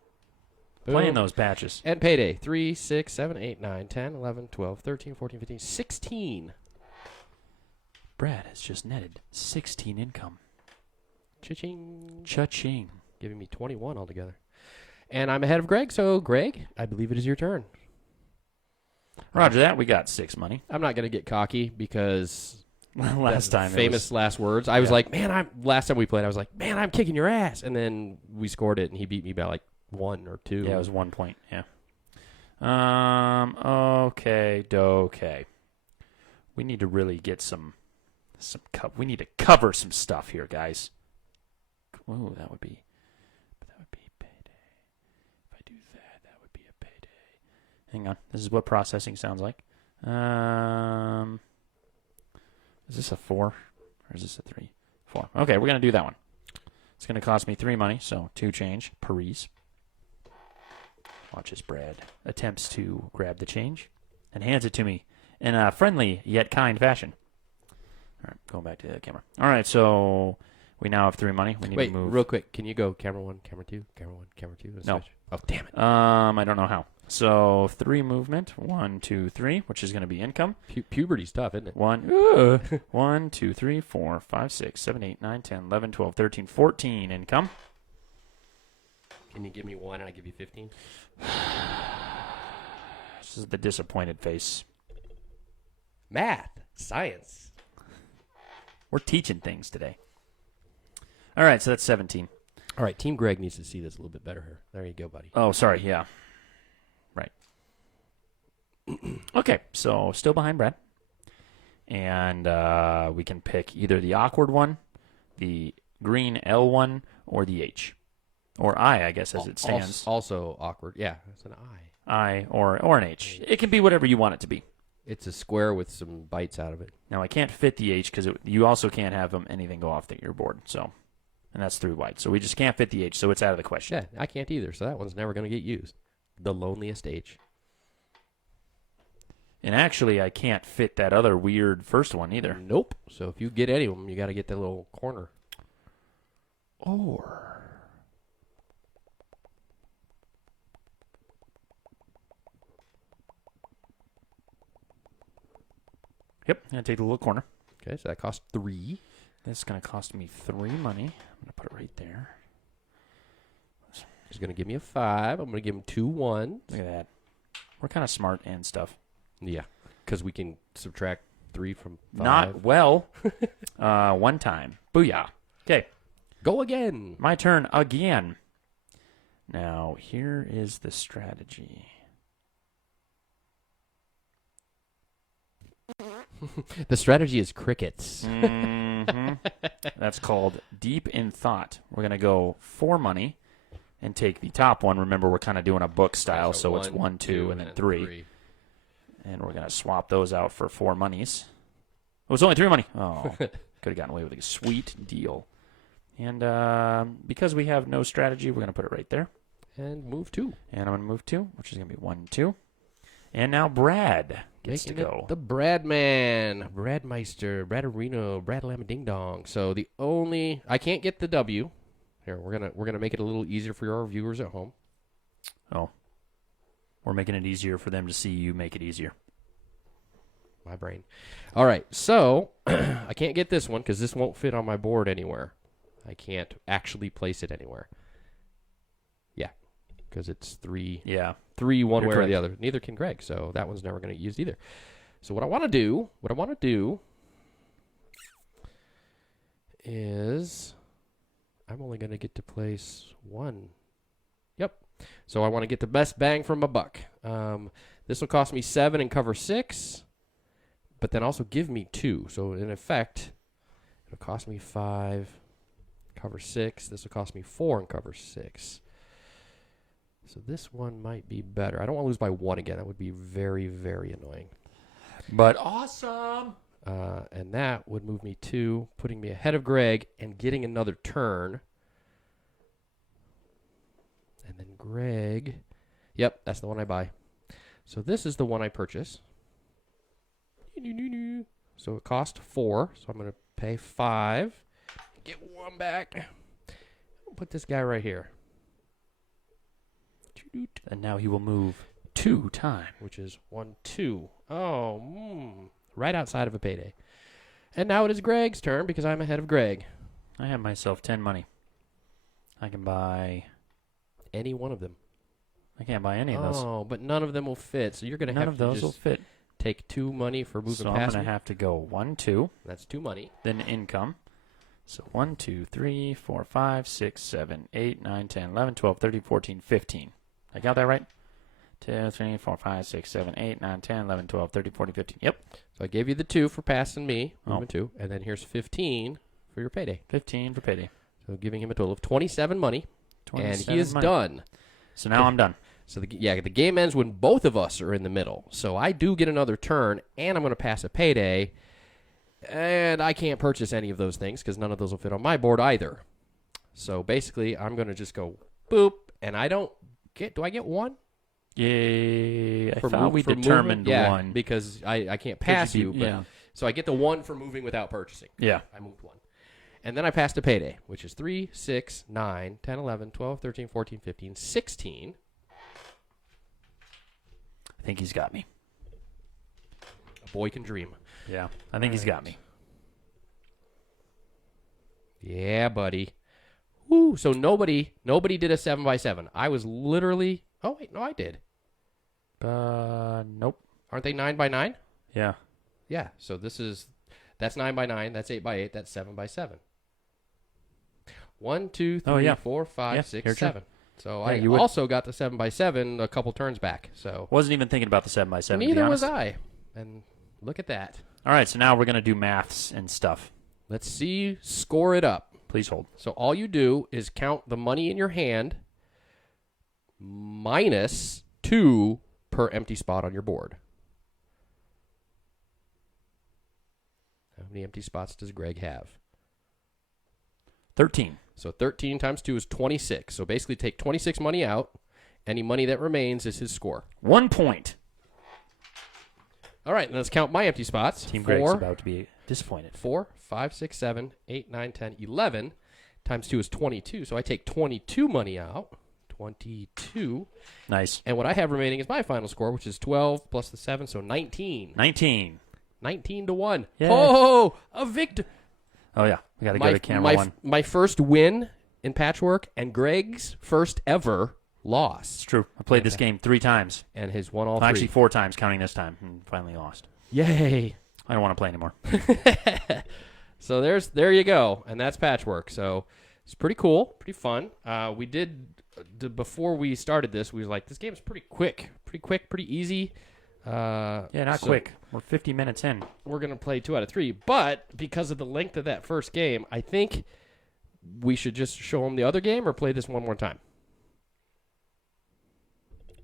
Boom. Playing those patches. And payday. 3, 6, 7, 8, 9, 10, 11, 12, 13, 14, 15, 16. Brad has just netted 16 income. Cha-ching. Cha-ching. Giving me 21 altogether. And I'm ahead of Greg, so Greg, I believe it is your turn. Roger that. We got 6 money. I'm not going to get cocky because last time. Famous last words. I was like, man, last time we played, I was like, man, I'm kicking your ass. And then we scored it, and he beat me by like 1 or 2. Yeah, it was 1 point. Yeah. Okay. We need to really get some we need to cover some stuff here, guys. Ooh, that would be payday. If I do that, that would be a payday. Hang on. This is what processing sounds like. Is this a 4 or is this a 3? 4. Okay, we're gonna do that one. It's gonna cost me 3 money, so 2 change. Paris. Watch as Brad attempts to grab the change and hands it to me in a friendly yet kind fashion. All right, going back to the camera. All right, so we now have 3 money. We need to move. Wait, real quick. Can you go camera 1, camera 2, camera 1, camera 2? No. Switch? Oh, damn it. I don't know how. So 3 movement. 1, 2, 3, which is going to be income. Puberty's tough, isn't it? 1, 2, 3, 4, 5, 6, 7, 8, 9, 10, 11, 12, 13, 14 income. Can you give me 1 and I give you 15? This is the disappointed face. Math. Science. We're teaching things today. All right, so that's 17. All right, Team Greg needs to see this a little bit better here. There you go, buddy. Oh, sorry, yeah. Right. Okay, so still behind Brad. And we can pick either the awkward one, the green L one, or the H. Or I guess, as it stands. Also awkward. Yeah, it's an I. I or an H. It can be whatever you want it to be. It's a square with some bites out of it. Now, I can't fit the H because you also can't have anything go off your board. So, and that's 3 wide. So we just can't fit the H, so it's out of the question. Yeah, I can't either, so that one's never going to get used. The loneliest H. And actually, I can't fit that other weird first one either. Nope. So if you get any of them, you got to get that little corner. Or... Yep, I'm going to take the little corner. Okay, so that costs 3. That's going to cost me 3 money. I'm going to put it right there. He's going to give me a 5. I'm going to give him 2 1s. Look at that. We're kind of smart and stuff. Yeah, because we can subtract 3 from 5. Not well. 1 time. Booyah. Okay. Go again. My turn again. Now, here is the strategy. The strategy is crickets. Mm-hmm. That's called deep in thought. We're going to go 4 money and take the top one. Remember, we're kind of doing a book style, so it's 1, 2, and then 3. And we're going to swap those out for 4 monies. Oh, it's only 3 money. Oh, could have gotten away with a sweet deal. And because we have no strategy, we're going to put it right there. And move 2. And I'm going to move 2, which is going to be 1, 2. And now Brad gets to go. The Brad Man, Brad Meister, Brad Areno, Brad Lamma Ding Dong. So I can't get the W. Here, we're gonna make it a little easier for our viewers at home. Oh, we're making it easier for them to see you make it easier. My brain. All right, so I can't get this one because this won't fit on my board anywhere. I can't actually place it anywhere. Yeah, because it's 3. Yeah. 3 one You're way correct. or the other. Neither can Greg, so that one's never going to get used either. So what I want to do is I'm only going to get to place 1. Yep. So I want to get the best bang from a buck. This will cost me 7 and cover 6, but then also give me 2. So in effect, it'll cost me 5, cover 6. This will cost me 4 and cover 6. So this one might be better. I don't want to lose by 1 again. That would be very, very annoying. But awesome. And that would move me 2, putting me ahead of Greg and getting another turn. And then Greg. Yep, that's the one I buy. So this is the one I purchase. So it cost 4. So I'm going to pay 5. Get 1 back. I'll put this guy right here. And now he will move 2 times. Which is 1, 2. Oh, right outside of a payday. And now it is Greg's turn because I'm ahead of Greg. I have myself 10 money. I can buy... Any one of them. I can't buy any of those. Oh, but none of them will fit, so you're going to have to None of those will fit. take 2 money for moving So I'm past going me. to have to go 1, 2, That's 2 money. then income. So 1, 2, 3, 4, 5, 6, 7, 8, 9, 10, 11, 12, 13, 14, 15. I got that right? 2, 3, 4, 5, 6, 7, 8, 9, 10, 11, 12, 13, 14, 15. Yep. So I gave you the 2 for passing me, Oh. moving 2, and then here's 15 for your payday. 15 for payday. So giving him a total of 27 money, and 27 he is money. done. So now I'm done. So the game ends when both of us are in the middle. So I do get another turn, and I'm going to pass a payday, and I can't purchase any of those things because none of those will fit on my board either. So basically, I'm going to just go boop, and I don't get. Do I get 1? Yay! I For thought move- we for moving? determined Yeah, 1. because I can't pass you. But, yeah. So I get the 1 for moving without purchasing. Yeah. I moved 1. And then I passed a payday, which is 3, 6, 9, 10, 11, 12, 13, 14, 15, 16. I think he's got me. A boy can dream. Yeah. I think he's got me. Yeah, buddy. Woo! So nobody did a 7x7. I was literally. Oh wait, no, I did. Nope. Aren't they 9x9? Yeah. Yeah. So that's 9x9. That's 8x8. That's 7x7. 1, 2, 3, Oh, yeah. 4, 5, Yeah, 6, you're true. 7. So Yeah, I you would- also got the 7x7 a couple turns back. So Wasn't even thinking about the 7x7. to be neither was honest. I. And look at that. All right, so now we're going to do maths and stuff. Let's see. Score it up. Please hold. So all you do is count the money in your hand minus 2 per empty spot on your board. How many empty spots does Greg have? 13. So 13 times 2 is 26. So basically take 26 money out. Any money that remains is his score. 1 point. All right, let's count my empty spots. Team Greg's about to be disappointed. 4, 5, 6, 7, 8, 9, 10, 11 times 2 is 22. So I take 22 money out. 22. Nice. And what I have remaining is my final score, which is 12 plus the 7, so 19. 19. 19 to 1. Yay. Oh, a victory. Oh, yeah. We got to go to camera 1. My first win in Patchwork and Greg's first ever It's loss. true. I played this game 3 times. And his won all Well, three. actually, 4 times, counting this time, and finally lost. Yay. I don't want to play anymore. So there you go. And that's Patchwork. So it's pretty cool, pretty fun. We did, before we started this, we was like, this game is pretty quick, pretty easy. Yeah, not So quick. We're 50 minutes in. We're going to play 2 out of 3. But because of the length of that first game, I think we should just show them the other game or play this one more time.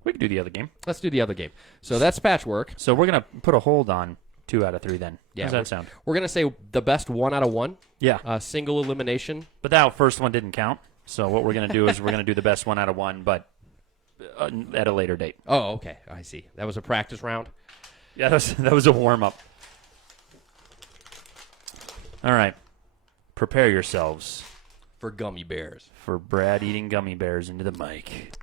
We can do the other game. Let's do the other game. So that's Patchwork. So we're going to put a hold on 2 out of 3 then. Yeah, How's that sound? We're going to say the best 1 out of 1. Yeah. Single elimination. But that first one didn't count. So what we're going to do is we're going to do the best 1 out of 1, but at a later date. Oh, okay. I see. That was a practice round. Yeah, that was a warm-up. All right. Prepare yourselves For gummy bears. for Brad eating gummy bears into the mic.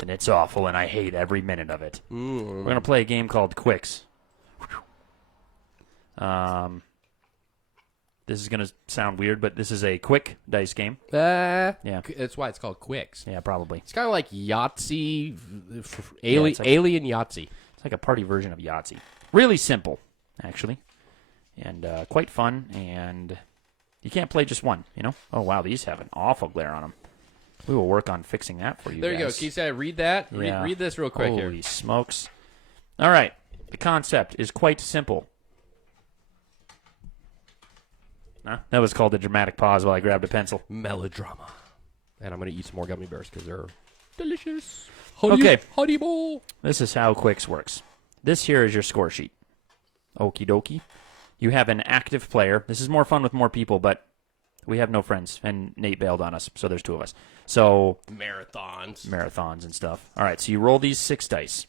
And it's awful, and I hate every minute of it. We're going to play a game called Qwixx. This is going to sound weird, but this is a quick dice game. Yeah. That's why it's called Qwixx. Yeah, probably. It's kind of like Yahtzee, it's like- alien Yahtzee. It's like a party version of Yahtzee. Really simple, actually. And quite fun, and you can't play just one, you know? Oh, wow, these have an awful glare on them. We will work on fixing that for you There guys. you go. Can you say read that? Yeah. Read this real quick Holy here. smokes. All right. The concept is quite simple. Huh? That was called a dramatic pause while I grabbed a pencil. Melodrama. And I'm going to eat some more gummy bears because they're delicious. Okay. Honey bowl. This is how Qwixx works. This here is your score sheet. Okie dokie. You have an active player. This is more fun with more people, but we have no friends, and Nate bailed on us, so there's 2 of us. So marathons and stuff. All right, so you roll these 6 dice.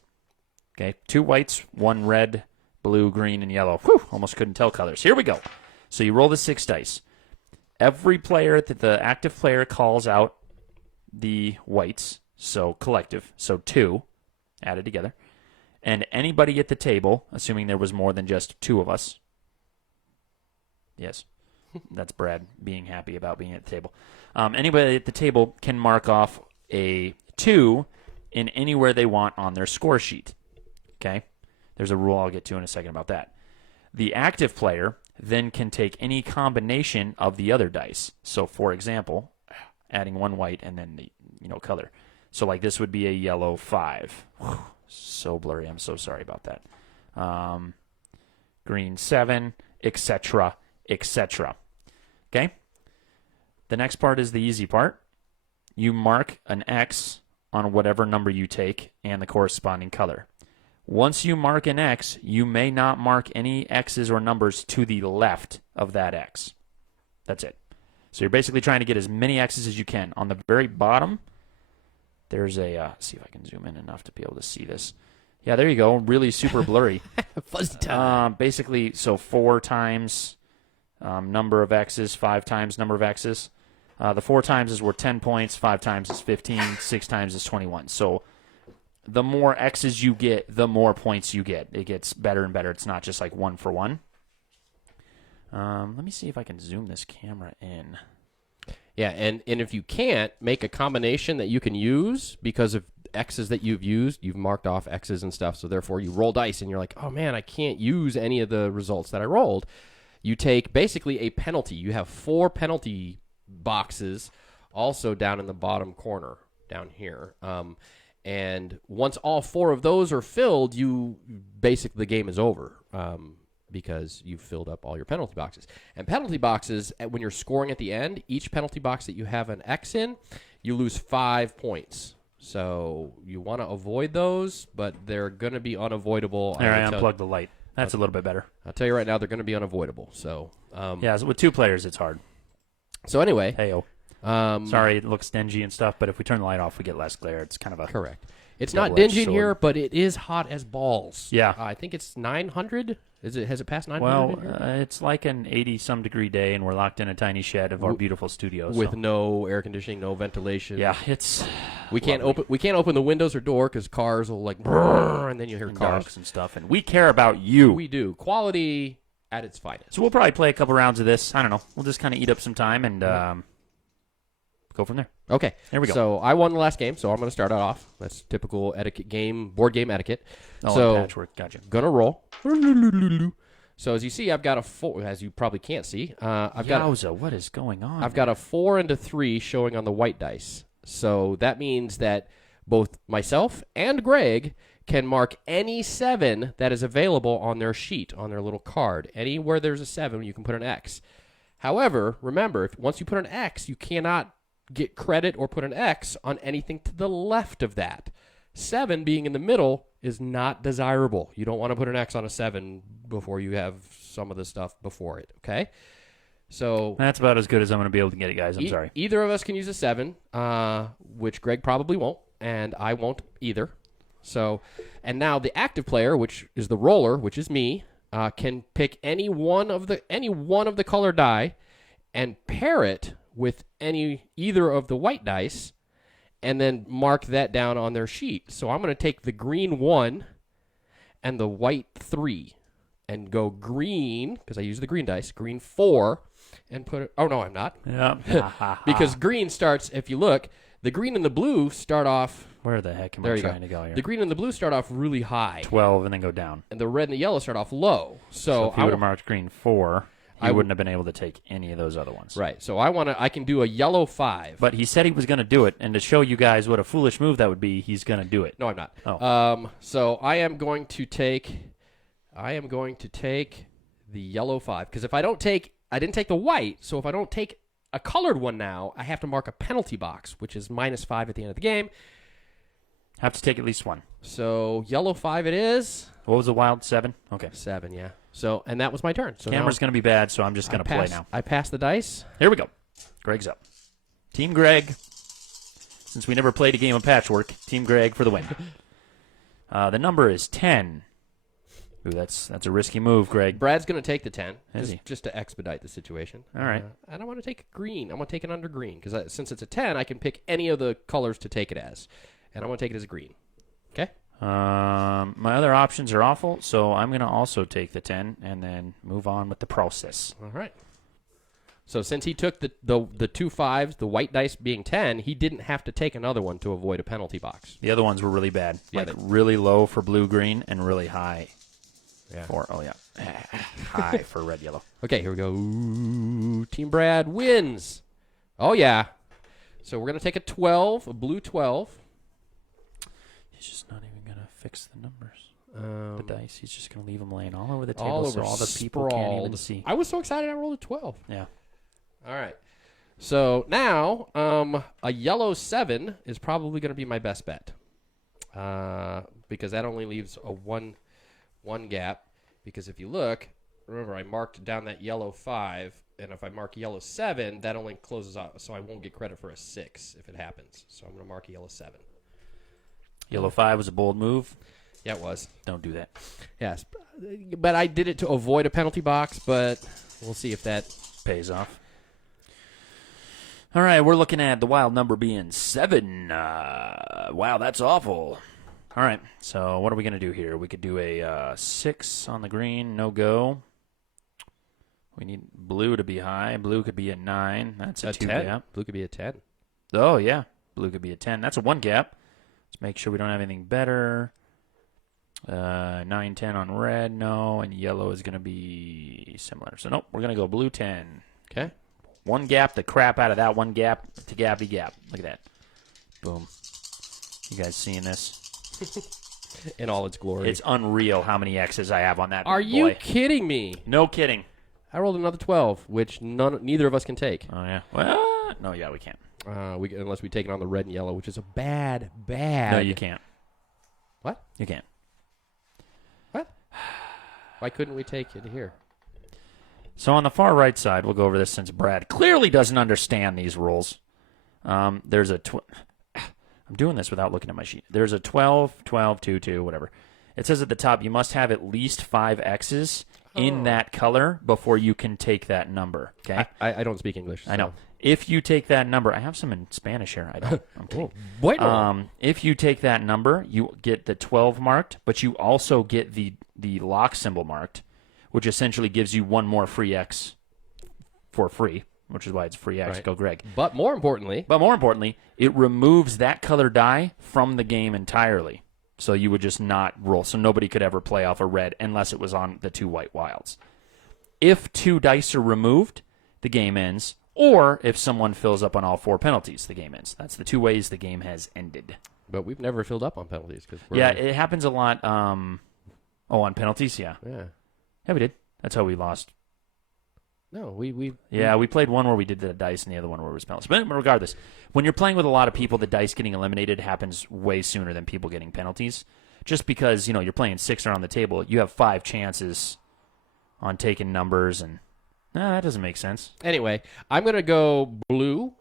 Okay, 2 whites, 1 red, blue, green, and yellow. Whew, almost couldn't tell colors. Here we go. So you roll the 6 dice. Every player that the active player calls out the whites, so collective, so 2 added together. And anybody at the table, assuming there was more than just 2 of us. Yes, that's Brad being happy about being at the table. Anybody at the table can mark off a 2 in anywhere they want on their score sheet. Okay? There's a rule I'll get to in a second about that. The active player then can take any combination of the other dice. So, for example, adding one white and then the color. So, like this would be a yellow 5. Whew, so blurry. I'm so sorry about that. Green 7, etc., etc. Okay? The next part is the easy part. You mark an X on whatever number you take and the corresponding color. Once you mark an X, you may not mark any X's or numbers to the left of that X. That's it. So you're basically trying to get as many X's as you can. On the very bottom, there's a, see if I can zoom in enough to be able to see this. Yeah, there you go. Really super blurry. Fuzzy time. Basically, so 4 times number of X's, 5 times number of X's. The 4 times is worth 10 points, 5 times is 15, 6 times is 21. So the more X's you get, the more points you get. It gets better and better. It's not just like 1 for 1. Let me see if I can zoom this camera in. Yeah, and if you can't, make a combination that you can use because of X's that you've used. You've marked off X's and stuff, so therefore you roll dice and you're like, oh man, I can't use any of the results that I rolled. You take basically a penalty. You have 4 penalty boxes also down in the bottom corner down here. And once all 4 of those are filled, basically the game is over because you've filled up all your penalty boxes. And penalty boxes, when you're scoring at the end, each penalty box that you have an X in, you lose 5 points. So you want to avoid those, but they're going to be unavoidable. There, I unplugged the light. That's a little bit better. I'll tell you right now, they're going to be unavoidable. So yeah, so with 2 players, it's hard. So anyway, Hey-o. Sorry, it looks dingy and stuff, but if we turn the light off, we get less glare. It's kind of a correct. It's not dingy in here, but it is hot as balls. Yeah. I think it's 900. Has it passed 900? Well, it's like an 80-some degree day, and we're locked in a tiny shed of our beautiful studio. With no air conditioning, no ventilation. Yeah, it's we can't open the windows or door because cars will like brrr, and then you hear cars dogs and stuff. And we care about you. We do. Quality at its finest. So we'll probably play a couple rounds of this. I don't know. We'll just kind of eat up some time and go from there. Okay. There we go. So I won the last game, so I'm going to start it off. That's typical board game etiquette. Oh, so Patchwork. Gotcha. Gonna roll. So as you see, I've got a 4. As you probably can't see, Yowza, what is going on? I've got a 4 and a 3 showing on the white dice. So that means that both myself and Greg can mark any 7 that is available on their sheet, on their little card. Anywhere there's a 7, you can put an X. However, remember, once you put an X, you cannot get credit or put an X on anything to the left of that. 7 being in the middle is not desirable. You don't want to put an X on a 7 before you have some of the stuff before it, okay? So that's about as good as I'm going to be able to get it, guys. I'm sorry. Either of us can use a 7, which Greg probably won't, and I won't either. So, and now the active player, which is the roller, which is me, can pick any one of the color die and pair it with either of the white dice and then mark that down on their sheet. So I'm going to take the green 1 and the white 3 and go green, because I use the green dice, green 4, and put it... Oh, no, I'm not. Yeah. Because green starts, if you look, the green and the blue start off... Where the heck am I trying to go here? The green and the blue start off really high. 12 and then go down. And the red and the yellow start off low. So if you would have marked green 4... I wouldn't have been able to take any of those other ones. Right. So I can do a yellow 5. But he said he was going to do it, and to show you guys what a foolish move that would be, he's going to do it. No, I'm not. Oh. So I am going to take the yellow 5, because I didn't take the white, so if I don't take a colored one now, I have to mark a penalty box, which is -5 at the end of the game. Have to take at least one. So yellow 5 it is. What was the wild? 7? Okay. 7, yeah. So, and that was my turn. So Camera's going to be bad, so I'm just going to play now. I pass the dice. Here we go. Greg's up. Team Greg. Since we never played a game of Patchwork, Team Greg for the win. The number is 10. Ooh, that's a risky move, Greg. Brad's going to take the 10, just to expedite the situation. All right. And I want to take green. I want to take it under green, because since it's a 10, I can pick any of the colors to take it as. And I want to take it as green. Okay? My other options are awful, so I'm going to also take the 10 and then move on with the process. All right. So since he took the 2 5s, the white dice being 10, he didn't have to take another one to avoid a penalty box. The other ones were really bad. Really low for blue-green and really high Yeah. 4. Oh, yeah. High for red, yellow. Okay, here we go. Ooh, Team Brad wins. Oh, yeah. So we're going to take a 12, a blue 12. He's just not even going to fix the numbers. The dice. He's just going to leave them laying all over the table All over so all the people can't even sprawled. see. I was so excited I rolled a 12. Yeah. All right. So now a yellow 7 is probably going to be my best bet because that only leaves a one gap. Because if you look, remember I marked down that yellow 5, and if I mark yellow 7, that only closes out, so I won't get credit for a 6 if it happens. So I'm going to mark yellow 7. Yellow 5 was a bold move. Yeah, it was. Don't do that. Yes, but I did it to avoid a penalty box, but we'll see if that pays off. All right, we're looking at the wild number being 7. Wow, that's awful. All right, so what are we going to do here? We could do a 6 on the green, no go. We need blue to be high. Blue could be a 9. That's a 2 10. gap. Blue could be a 10. Oh, yeah. Blue could be a 10. That's a 1 gap. Let's make sure we don't have anything better. 9, 10 on red, no, and yellow is going to be similar. So, nope, we're going to go blue 10. Okay. 1 gap, the crap out of that 1 gap to gappy gap. Look at that. Boom. You guys seeing this? In all its glory. It's unreal how many X's I have on that. Are boy. you kidding me? No kidding. I rolled another 12, which neither of us can take. Oh, yeah. Well, no, yeah, we can't. Unless we take it on the red and yellow, which is a bad. No, you can't. What? You can't. What? Why couldn't we take it here? So on the far right side, we'll go over this since Brad clearly doesn't understand these rules. There's a... I'm doing this without looking at my sheet. There's a 12, 12, 2, 2, whatever. It says at the top, you must have at least 5 X's in that color before you can take that number. Okay. I don't speak English. I know. If you take that number, I have some in Spanish here. I don't. I'm kidding. Bueno. If you take that number, you get the 12 marked, but you also get the lock symbol marked, which essentially gives you 1 more free X for free, which is why it's free X. Right. Go, Greg. But more importantly, it removes that color die from the game entirely. So you would just not roll. So nobody could ever play off a red unless it was on the 2 white wilds. If 2 dice are removed, the game ends. Or if someone fills up on all 4 penalties, the game ends. That's the 2 ways the game has ended. but we've never filled up on penalties. Yeah, it happens a lot. On penalties, yeah. Yeah. Yeah, we did. That's how we lost. No, we played one where we did the dice and the other one where it was penalties. But regardless, when you're playing with a lot of people, the dice getting eliminated happens way sooner than people getting penalties. Just because, you're playing 6 around the table, you have 5 chances on taking numbers, and that doesn't make sense. Anyway, I'm going to go blue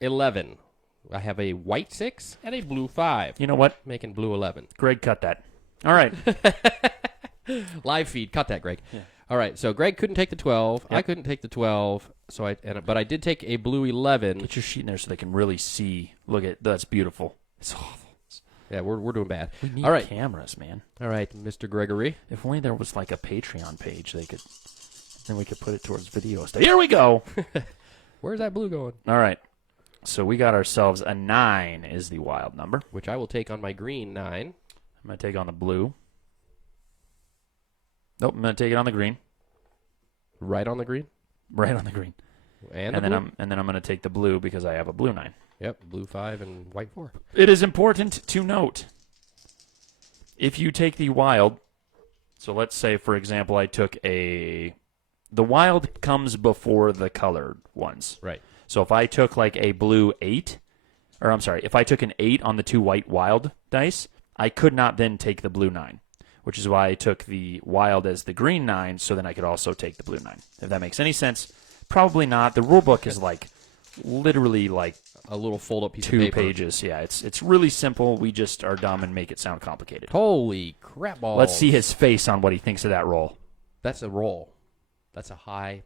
11. I have a white 6 and a blue 5. You know what? Making blue 11. Greg, cut that. All right. Live feed. Cut that, Greg. Yeah. All right, so Greg couldn't take the 12. Yep. I couldn't take the 12, but I did take a blue 11. Get your sheet in there so they can really see. Look at that's beautiful. It's awful. Yeah, we're doing bad. We need All right. cameras, man. All right, Mr. Gregory. If only there was like a Patreon page, then we could put it towards video stuff. Here we go. Where's that blue going? All right. So we got ourselves a 9 is the wild number. Which I will take on my green 9. I'm going to take on the blue. Nope, I'm going to take it on the green. Right on the green? Right on the green. And then blue? I'm going to take the blue because I have a blue 9. Yep, blue 5 and white 4. It is important to note, if you take the wild, so let's say, for example, I took the wild comes before the colored ones. Right. So if I took like a blue 8, if I took an 8 on the 2 white wild dice, I could not then take the blue 9, which is why I took the wild as the green 9, so then I could also take the blue 9. If that makes any sense, probably not. The rule book is literally a little fold-up piece of 2 paper. pages. Yeah, it's really simple. We just are dumb and make it sound complicated. Holy crap balls. Let's see his face on what he thinks of that roll. That's a roll. That's a high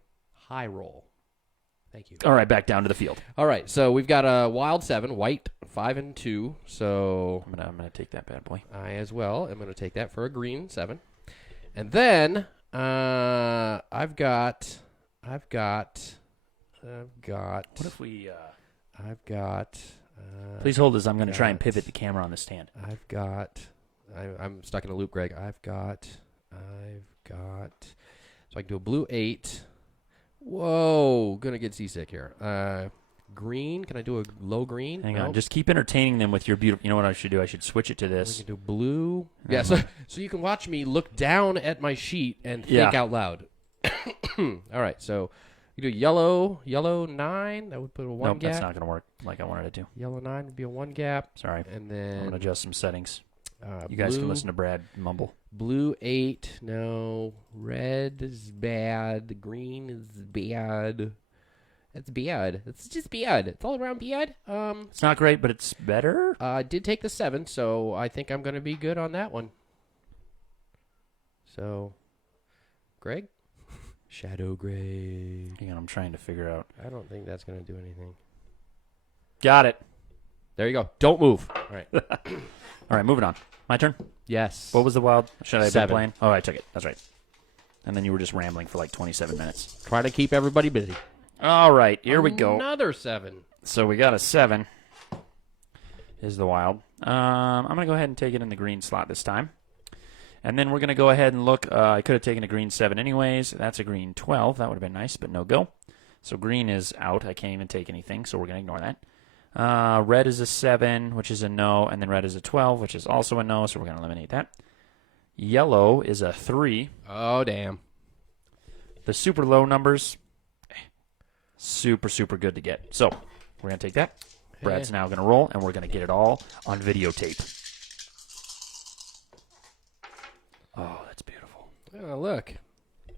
roll. Thank you. All right, back down to the field. All right, so we've got a wild 7, white 5 and 2. So I'm gonna take that bad boy. I as well am going to take that for a green 7. And then I've got What if we? Please hold this. I'm going to try and pivot the camera on the stand. I'm stuck in a loop, Greg. I've got I've got... So I can do a blue 8. Whoa, gonna get seasick here. Green, can I do a low green? Hang Nope. on, just keep entertaining them with your beautiful... You know what I should do? I should switch it to We this. can do blue. Yeah, so you can watch me look down at my sheet and think Yeah. out loud. All right, so you do yellow 9. That would put a 1 Nope, gap. that's not going to work like I wanted it to. Yellow 9 would be a 1 gap. Sorry. And I'm then going to adjust some settings. You blue, guys can listen to Brad mumble. Blue 8, no. Red is bad. Green is bad. That's bad. It's just bad. It's all around bad. It's not great, but it's better. I did take the 7, so I think I'm going to be good on that one. So, Greg? Shadow Greg. Hang on, I'm trying to figure out. I don't think that's going to do anything. Got it. There you go. Don't move. All right. All right, moving on. My turn. Yes. What was the wild? Should I have 7. been playing? Oh, I took it. That's right. And then you were just rambling for like 27 minutes. Try to keep everybody busy. All right, here we go. Another 7. So we got a 7. Is the wild. I'm going to go ahead and take it in the green slot this time. And then we're going to go ahead and look. I could have taken a green 7 anyways. That's a green 12. That would have been nice, but no go. So green is out. I can't even take anything, so we're going to ignore that. Red is a 7, which is a no. And then red is a 12, which is also a no, so we're going to eliminate that. Yellow is a 3. Oh, damn. The super low numbers, super, super good to get. So we're going to take that. Brad's now going to roll, and we're going to get it all on videotape. Oh, that's beautiful. Oh, look.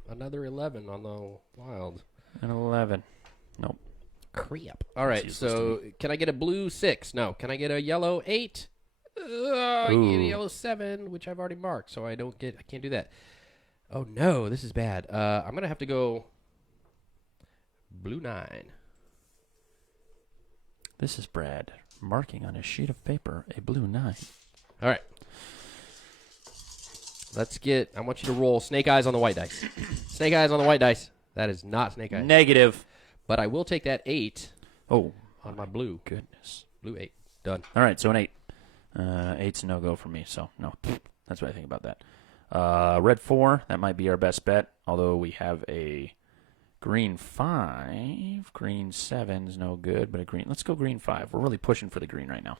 Another 11 on the wild. An 11. Nope. Crap. All right, That's so can I get a blue 6? No. Can I get a yellow 8? I get a Ooh. yellow 7, which I've already marked, so I can't do that. Oh, no, this is bad. I'm going to have to go blue 9. This is Brad marking on a sheet of paper a blue 9. All right. I want you to roll snake eyes on the white dice. Snake eyes on the white dice. That is not snake eyes. Negative. But I will take that 8 Oh, on my blue. goodness. Blue 8. Done. All right, so an 8. 8's a no-go for me, so no. That's what I think about that. Red 4, that might be our best bet, although we have a green 5. Green 7's no good, but a green... Let's go green 5. We're really pushing for the green right now.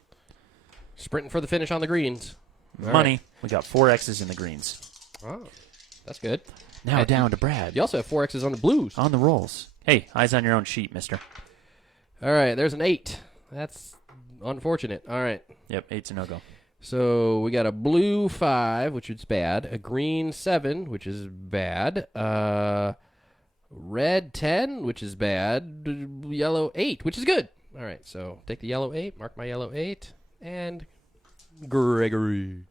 Sprinting for the finish on the greens. All Money. right. We got 4 X's in the greens. Oh, that's good. Now down to Brad. You also have 4 X's on the blues. On the rolls. Hey, eyes on your own sheet, mister. All right, there's an 8. That's unfortunate. All right. Yep, 8's a no-go. So we got a blue 5, which is bad. A green 7, which is bad. Red 10, which is bad. Yellow 8, which is good. All right, so take the yellow 8, mark my yellow 8, and Gregory.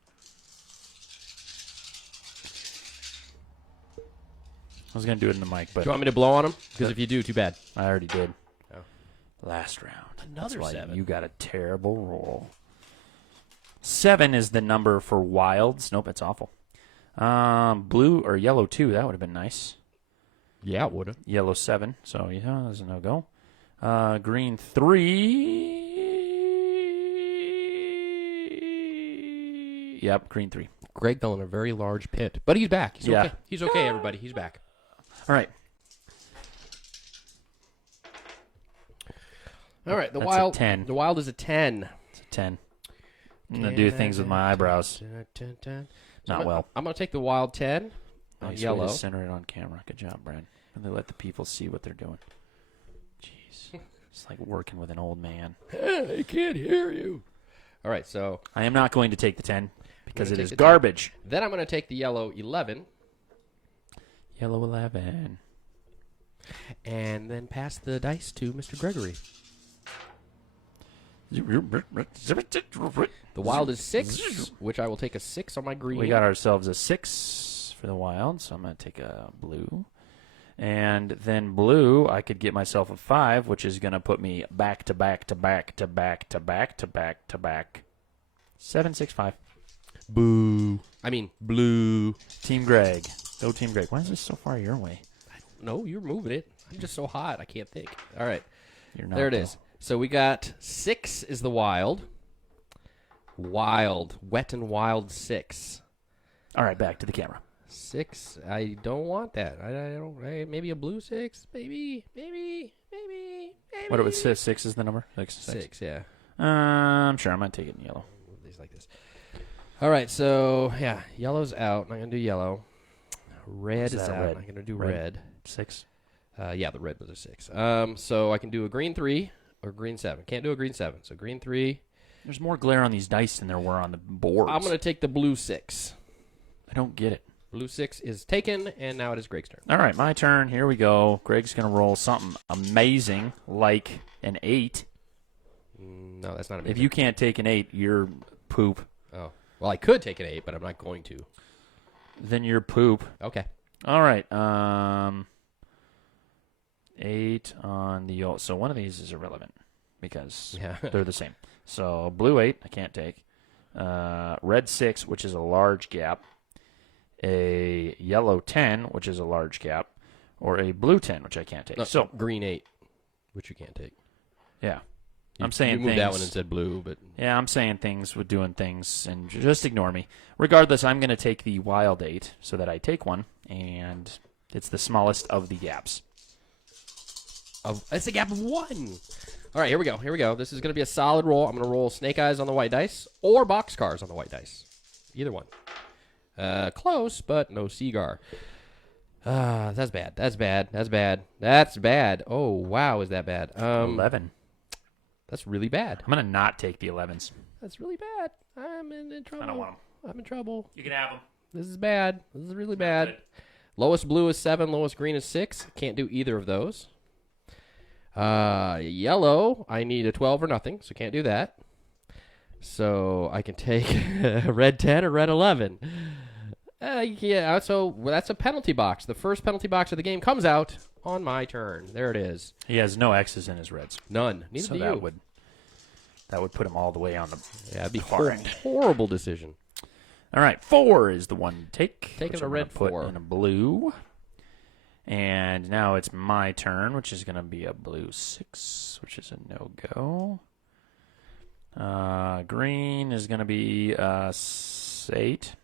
I was going to do it in the mic, but Do you want me to blow on him? Because if you do, too bad. I already did. Oh. Last round. Another That's why 7. You got a terrible roll. 7 is the number for wilds. Nope, it's awful. Blue or yellow 2, that would have been nice. Yeah, it would have. Yellow 7, so yeah, there's a no-go. Green 3. Yep, green 3. Greg fell in a very large pit. But he's back. He's Yeah. okay. He's okay, everybody. He's back. All right. All right, the That's a wild 10. The wild is a 10. It's a 10. I'm going to do things with my eyebrows. Not well. I'm going to take the wild 10. Nice way Yellow. to center it on camera. Good job, Brad. And they let the people see what they're doing. Jeez. It's like working with an old man. I can't hear you. All right, so I am not going to take the 10 because it take is the 10. garbage. then I'm going to take the yellow 11 Yellow 11. and then pass the dice to Mr. Gregory. The wild is 6, which I will take a 6 on my green. We got ourselves a 6 for the wild, so I'm going to take a blue. And then blue, I could get myself a 5, which is going to put me back to back to back to back to back to back to back. 7, 6, 5. Boo. I mean, blue. Team Greg. Go Team Greg. Why is this so far your way? No, you're moving it. I'm just so hot. I can't think. All right. You're not. There it though. is. So we got 6 is the wild. Wild. Wet and wild 6. All right, back to the camera. 6. I don't want that. I don't. Maybe a blue 6. Maybe. What it was? 6 is the number. 6. 6. Yeah. I'm sure I might take it in yellow. These like this. All right. So yeah, yellow's out. I'm not gonna do yellow. Red is out. Red? I'm gonna do red. 6. Yeah, the red was a 6. So I can do a green 3 or green 7. Can't do a green 7. So green 3. There's more glare on these dice than there were on the boards. I'm gonna take the blue 6. I don't get it. Blue 6 is taken, and now it is Greg's turn. All right, my turn. Here we go. Greg's going to roll something amazing like an 8. No, that's not amazing. If you can't take an 8, you're poop. Oh. Well, I could take an 8, but I'm not going to. Then you're poop. Okay. All right. 8 on the yellow. So one of these is irrelevant because they're the same. So blue 8, I can't take. Red 6, which is a large gap. A yellow 10, which is a large gap. Or a blue 10, which I can't take. No, so green 8, which you can't take. Yeah. I'm saying you moved things. that one and said blue, but Yeah, I'm saying things with doing things, and just ignore me. Regardless, I'm going to take the wild 8 so that I take one, and it's the smallest of the gaps. It's a gap of 1. All right, here we go. This is going to be a solid roll. I'm going to roll snake eyes on the white dice or boxcars on the white dice. Either one. Close, but no cigar. That's bad. Oh, wow, is that bad? 11. That's really bad. I'm going to not take the 11s. That's really bad. I'm in trouble. I don't want them. I'm in trouble. You can have them. This is bad. This is really bad. Good. Lowest blue is 7. Lowest green is 6. Can't do either of those. Yellow, I need a 12 or nothing, so can't do that. So I can take a red 10 or red 11. Yeah, so that's a penalty box. The first penalty box of the game comes out on my turn. There it is. He has no X's in his reds. None. Neither So do that you. would put him all the way on the That'd be far end. horrible decision. All right, 4 is the one to take. Taking which a I'm red gonna put 4. in a blue. And now it's my turn, which is going to be a blue 6, which is a no-go. Green is going to be 8,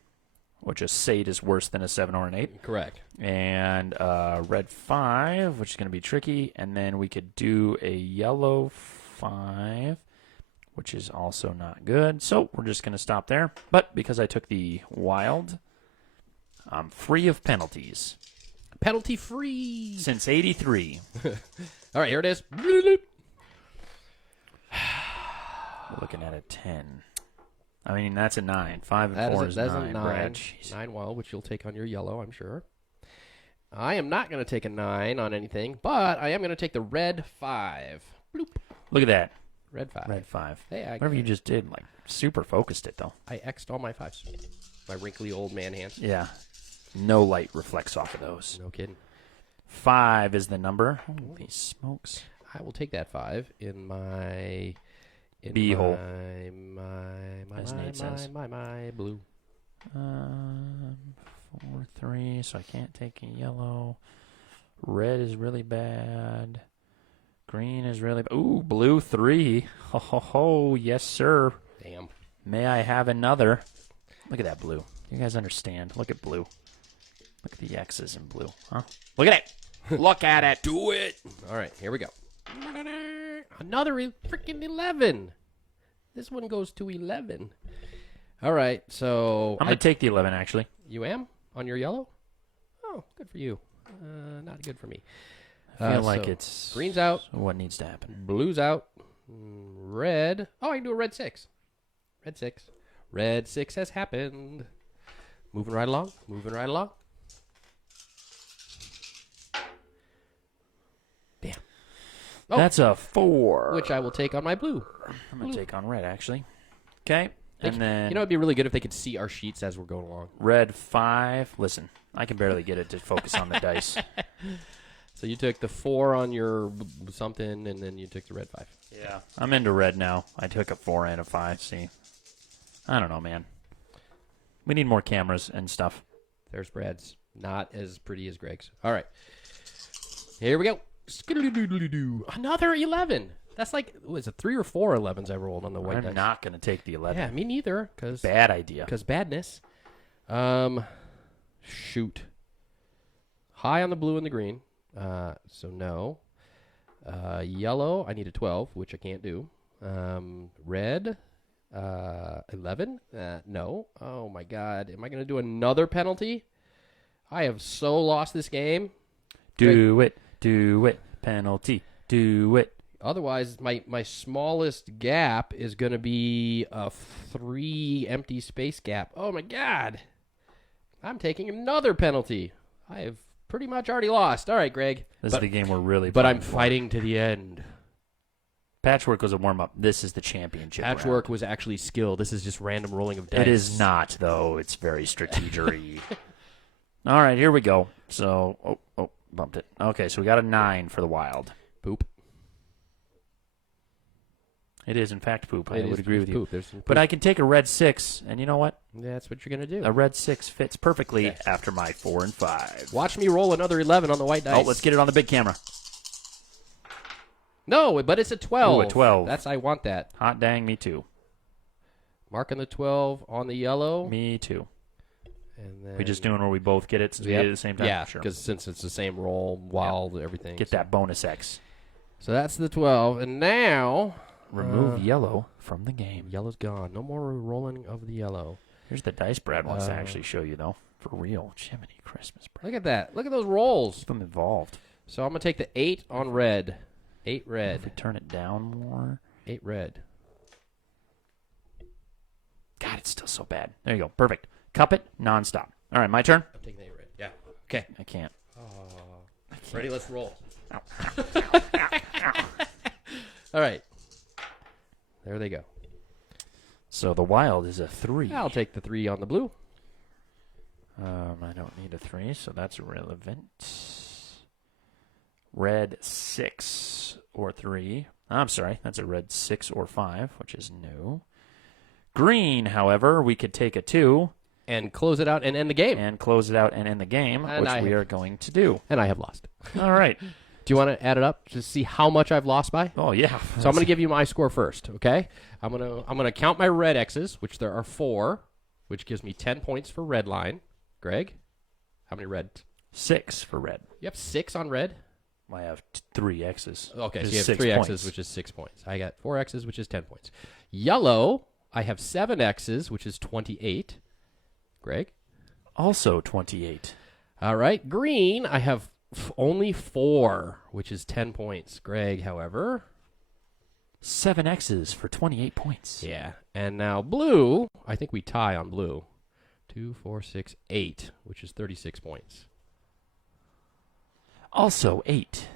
which a 8 is worse than a 7 or an 8. Correct. And red 5, which is going to be tricky. And then we could do a yellow 5, which is also not good. So we're just going to stop there. But because I took the wild, I'm free of penalties. Penalty free. Since 83. All right, here it is. We're looking at a 10. I mean, that's a 9. 5 and 4 is 9, a 9. Brad. Jeez. 9 wild, which you'll take on your yellow, I'm sure. I am not going to take a 9 on anything, but I am going to take the red 5. Bloop. Look at that. Red 5. Red 5. Hey, Whatever you just did, like, super focused it, though. I X'd all my 5s. My wrinkly old man hands. Yeah. No light reflects off of those. No kidding. 5 is the number. Holy smokes. I will take that 5 in my... B-hole. As Nate says. my blue. 4, 3, so I can't take a yellow. Red is really bad. Green is really bad. Ooh, blue 3. Ho, ho, ho. Yes, sir. Damn. May I have another? Look at that blue. You guys understand. Look at blue. Look at the X's in blue. Huh? Look at it. Look at it. Do it. All right, here we go. Another freaking 11. This one goes to 11. All right, so... I'm going to take the 11, actually. You am? On your yellow? Oh, good for you. Not good for me. I feel like so it's... Green's out. What needs to happen? Blue's out. Red. Oh, I can do a red 6. Red 6. Red 6 has happened. Moving right along. Damn. Oh, That's a 4. which I will take on my blue. I'm going to take on red, actually. Okay. And then You know, it'd be really good if they could see our sheets as we're going along. red 5. Listen, I can barely get it to focus on the dice. So you took the 4 on your something, and then you took the red 5. Yeah. I'm into red now. I took a 4 and a 5. See, I don't know, man. We need more cameras and stuff. There's Brad's. Not as pretty as Greg's. All right. Here we go. Skiddly-doodly-doo. Another 11. That's like, was it 3 or 4 11s I rolled on the white I'm dice? not going to take the 11. Yeah, me neither. Bad idea. Because badness. Shoot. High on the blue and the green. So no. Yellow, I need a 12, which I can't do. Red, 11. No. Oh, my God. Am I going to do another penalty? I have so lost this game. Do it. Penalty. Do it. Otherwise, my smallest gap is going to be a 3 empty space gap. Oh, my God. I'm taking another penalty. I have pretty much already lost. All right, Greg. This is the game we're really But I'm for. fighting to the end. Patchwork was a warm-up. This is the championship Patchwork round. was actually skill. This is just random rolling of dice. It is not, though. It's very strategery. All right, here we go. So, bumped it. Okay, so we got a 9 for the wild. Poop. It is, in fact, poop. I It would is agree with you. poop. There's some poop. But I can take a red 6, and you know what? That's what you're going to do. A red 6 fits perfectly after my 4 and 5. Watch me roll another 11 on the white dice. Oh, let's get it on the big camera. No, but it's a 12. Ooh, a 12. I want that. Hot dang, me too. Marking the 12 on the yellow. Me too. And then We just doing where we both get it since we Yep. did it at the same time? Yeah, Sure. because since it's the same roll, wild, everything. Get that bonus X. So that's the 12. And now... Remove yellow from the game. Yellow's gone. No more rolling of the yellow. Here's the dice Brad wants to actually show you, though. For real. Jiminy Christmas, Brad. Look at that. Look at those rolls. Keep them involved. So I'm going to take the 8 on red. 8 If we red. turn it down more. 8 red. God, it's still so bad. There you go. Perfect. Cup it nonstop. All right, my turn. I'm taking the 8 red. Yeah. Okay. I can't. Ready? Let's roll. All right. There they go. So the wild is a 3. I'll take the 3 on the blue. I don't need a 3, so that's irrelevant. Red 6 or 3. I'm sorry, that's a red 6 or 5, which is new. Green, however, we could take a 2. And close it out and end the game. And close it out and end the game, And which we are going to do. And I have lost. All right. Do you want to add it up to see how much I've lost by? Oh, yeah. So I'm going to give you my score first, okay? I'm going to count my red X's, which there are 4, which gives me 10 points for red line. Greg, how many red? 6 for red. You have 6 on red? I have 3 X's. Okay, Which so you is have 6 3 points. X's, which is 6 points. I got 4 X's, which is 10 points. Yellow, I have 7 X's, which is 28. Greg? Also 28. All right. Green, I have only 4, which is 10 points. Greg, however. 7 X's for 28 points. Yeah. And now blue, I think we tie on blue. 2, 4, 6, 8, which is 36 points. Also 8.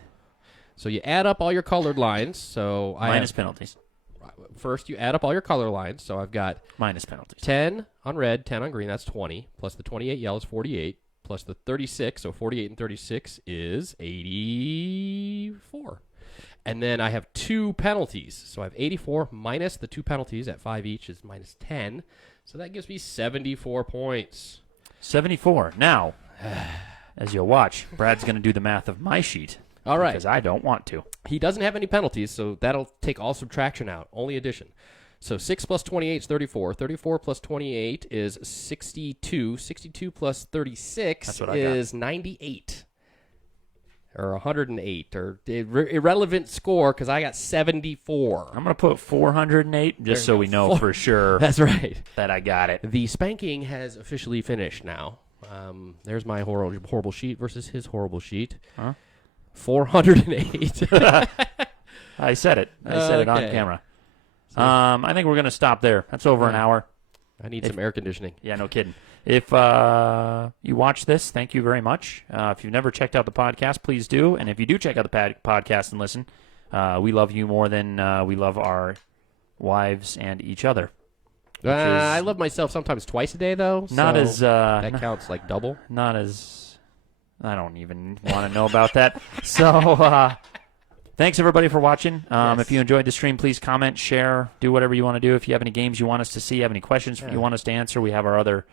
So you add up all your colored lines. So Minus penalties. First, you add up all your color lines. So I've got Minus penalties. 10 on red, 10 on green. That's 20. Plus the 28 yellow is 48. Plus the 36. So 48 and 36 is 84. And then I have 2 penalties. So I have 84 minus the 2 penalties at 5 each is minus 10. So that gives me 74 points. 74. Now, as you'll watch, Brad's going to do the math of my sheet. All right. Because I don't want to. He doesn't have any penalties, so that'll take all subtraction out. Only addition. So 6 plus 28 is 34. 34 plus 28 is 62. 62 plus 36 That's what I is 98. Or 108. Or irrelevant score because I got 74. I'm going to put 408 just so we know for sure That's right. that I got it. The spanking has officially finished now. There's my horrible sheet versus his horrible sheet. Huh? 408. I said it. I said it on Okay. camera. I think we're going to stop there. That's over an hour. I need some air conditioning. Yeah, no kidding. If you watch this, thank you very much. If you've never checked out the podcast, please do. And if you do check out the podcast and listen, we love you more than we love our wives and each other. I love myself sometimes twice a day, though. Not so as that counts like double. not as I don't even want to know about that. So thanks everybody for watching. Yes. If you enjoyed the stream, please comment, share, do whatever you want to do. If you have any games you want us to see, have any questions you want us to answer, we have our other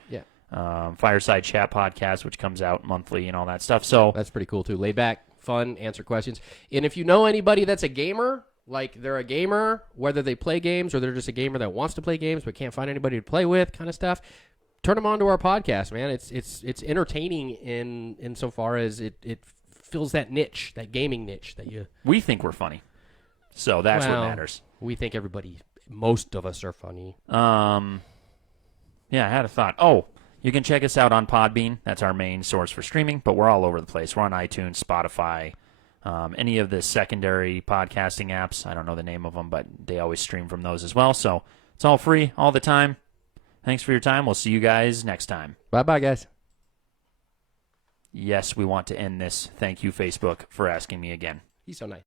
Fireside Chat podcast, which comes out monthly and all that stuff. So That's pretty cool too. Laid back, fun, answer questions. And if you know anybody that's a gamer, like they're a gamer, whether they play games or they're just a gamer that wants to play games but can't find anybody to play with, kind of stuff, turn them on to our podcast, man. It's entertaining in so far as it fills that niche, that gaming niche that you. We think we're funny, so that's what matters. We think most of us are funny. Yeah, I had a thought. Oh, you can check us out on Podbean. That's our main source for streaming, but we're all over the place. We're on iTunes, Spotify, any of the secondary podcasting apps. I don't know the name of them, but they always stream from those as well. So it's all free all the time. Thanks for your time. We'll see you guys next time. Bye-bye, guys. Yes, we want to end this. Thank you, Facebook, for asking me again. He's so nice.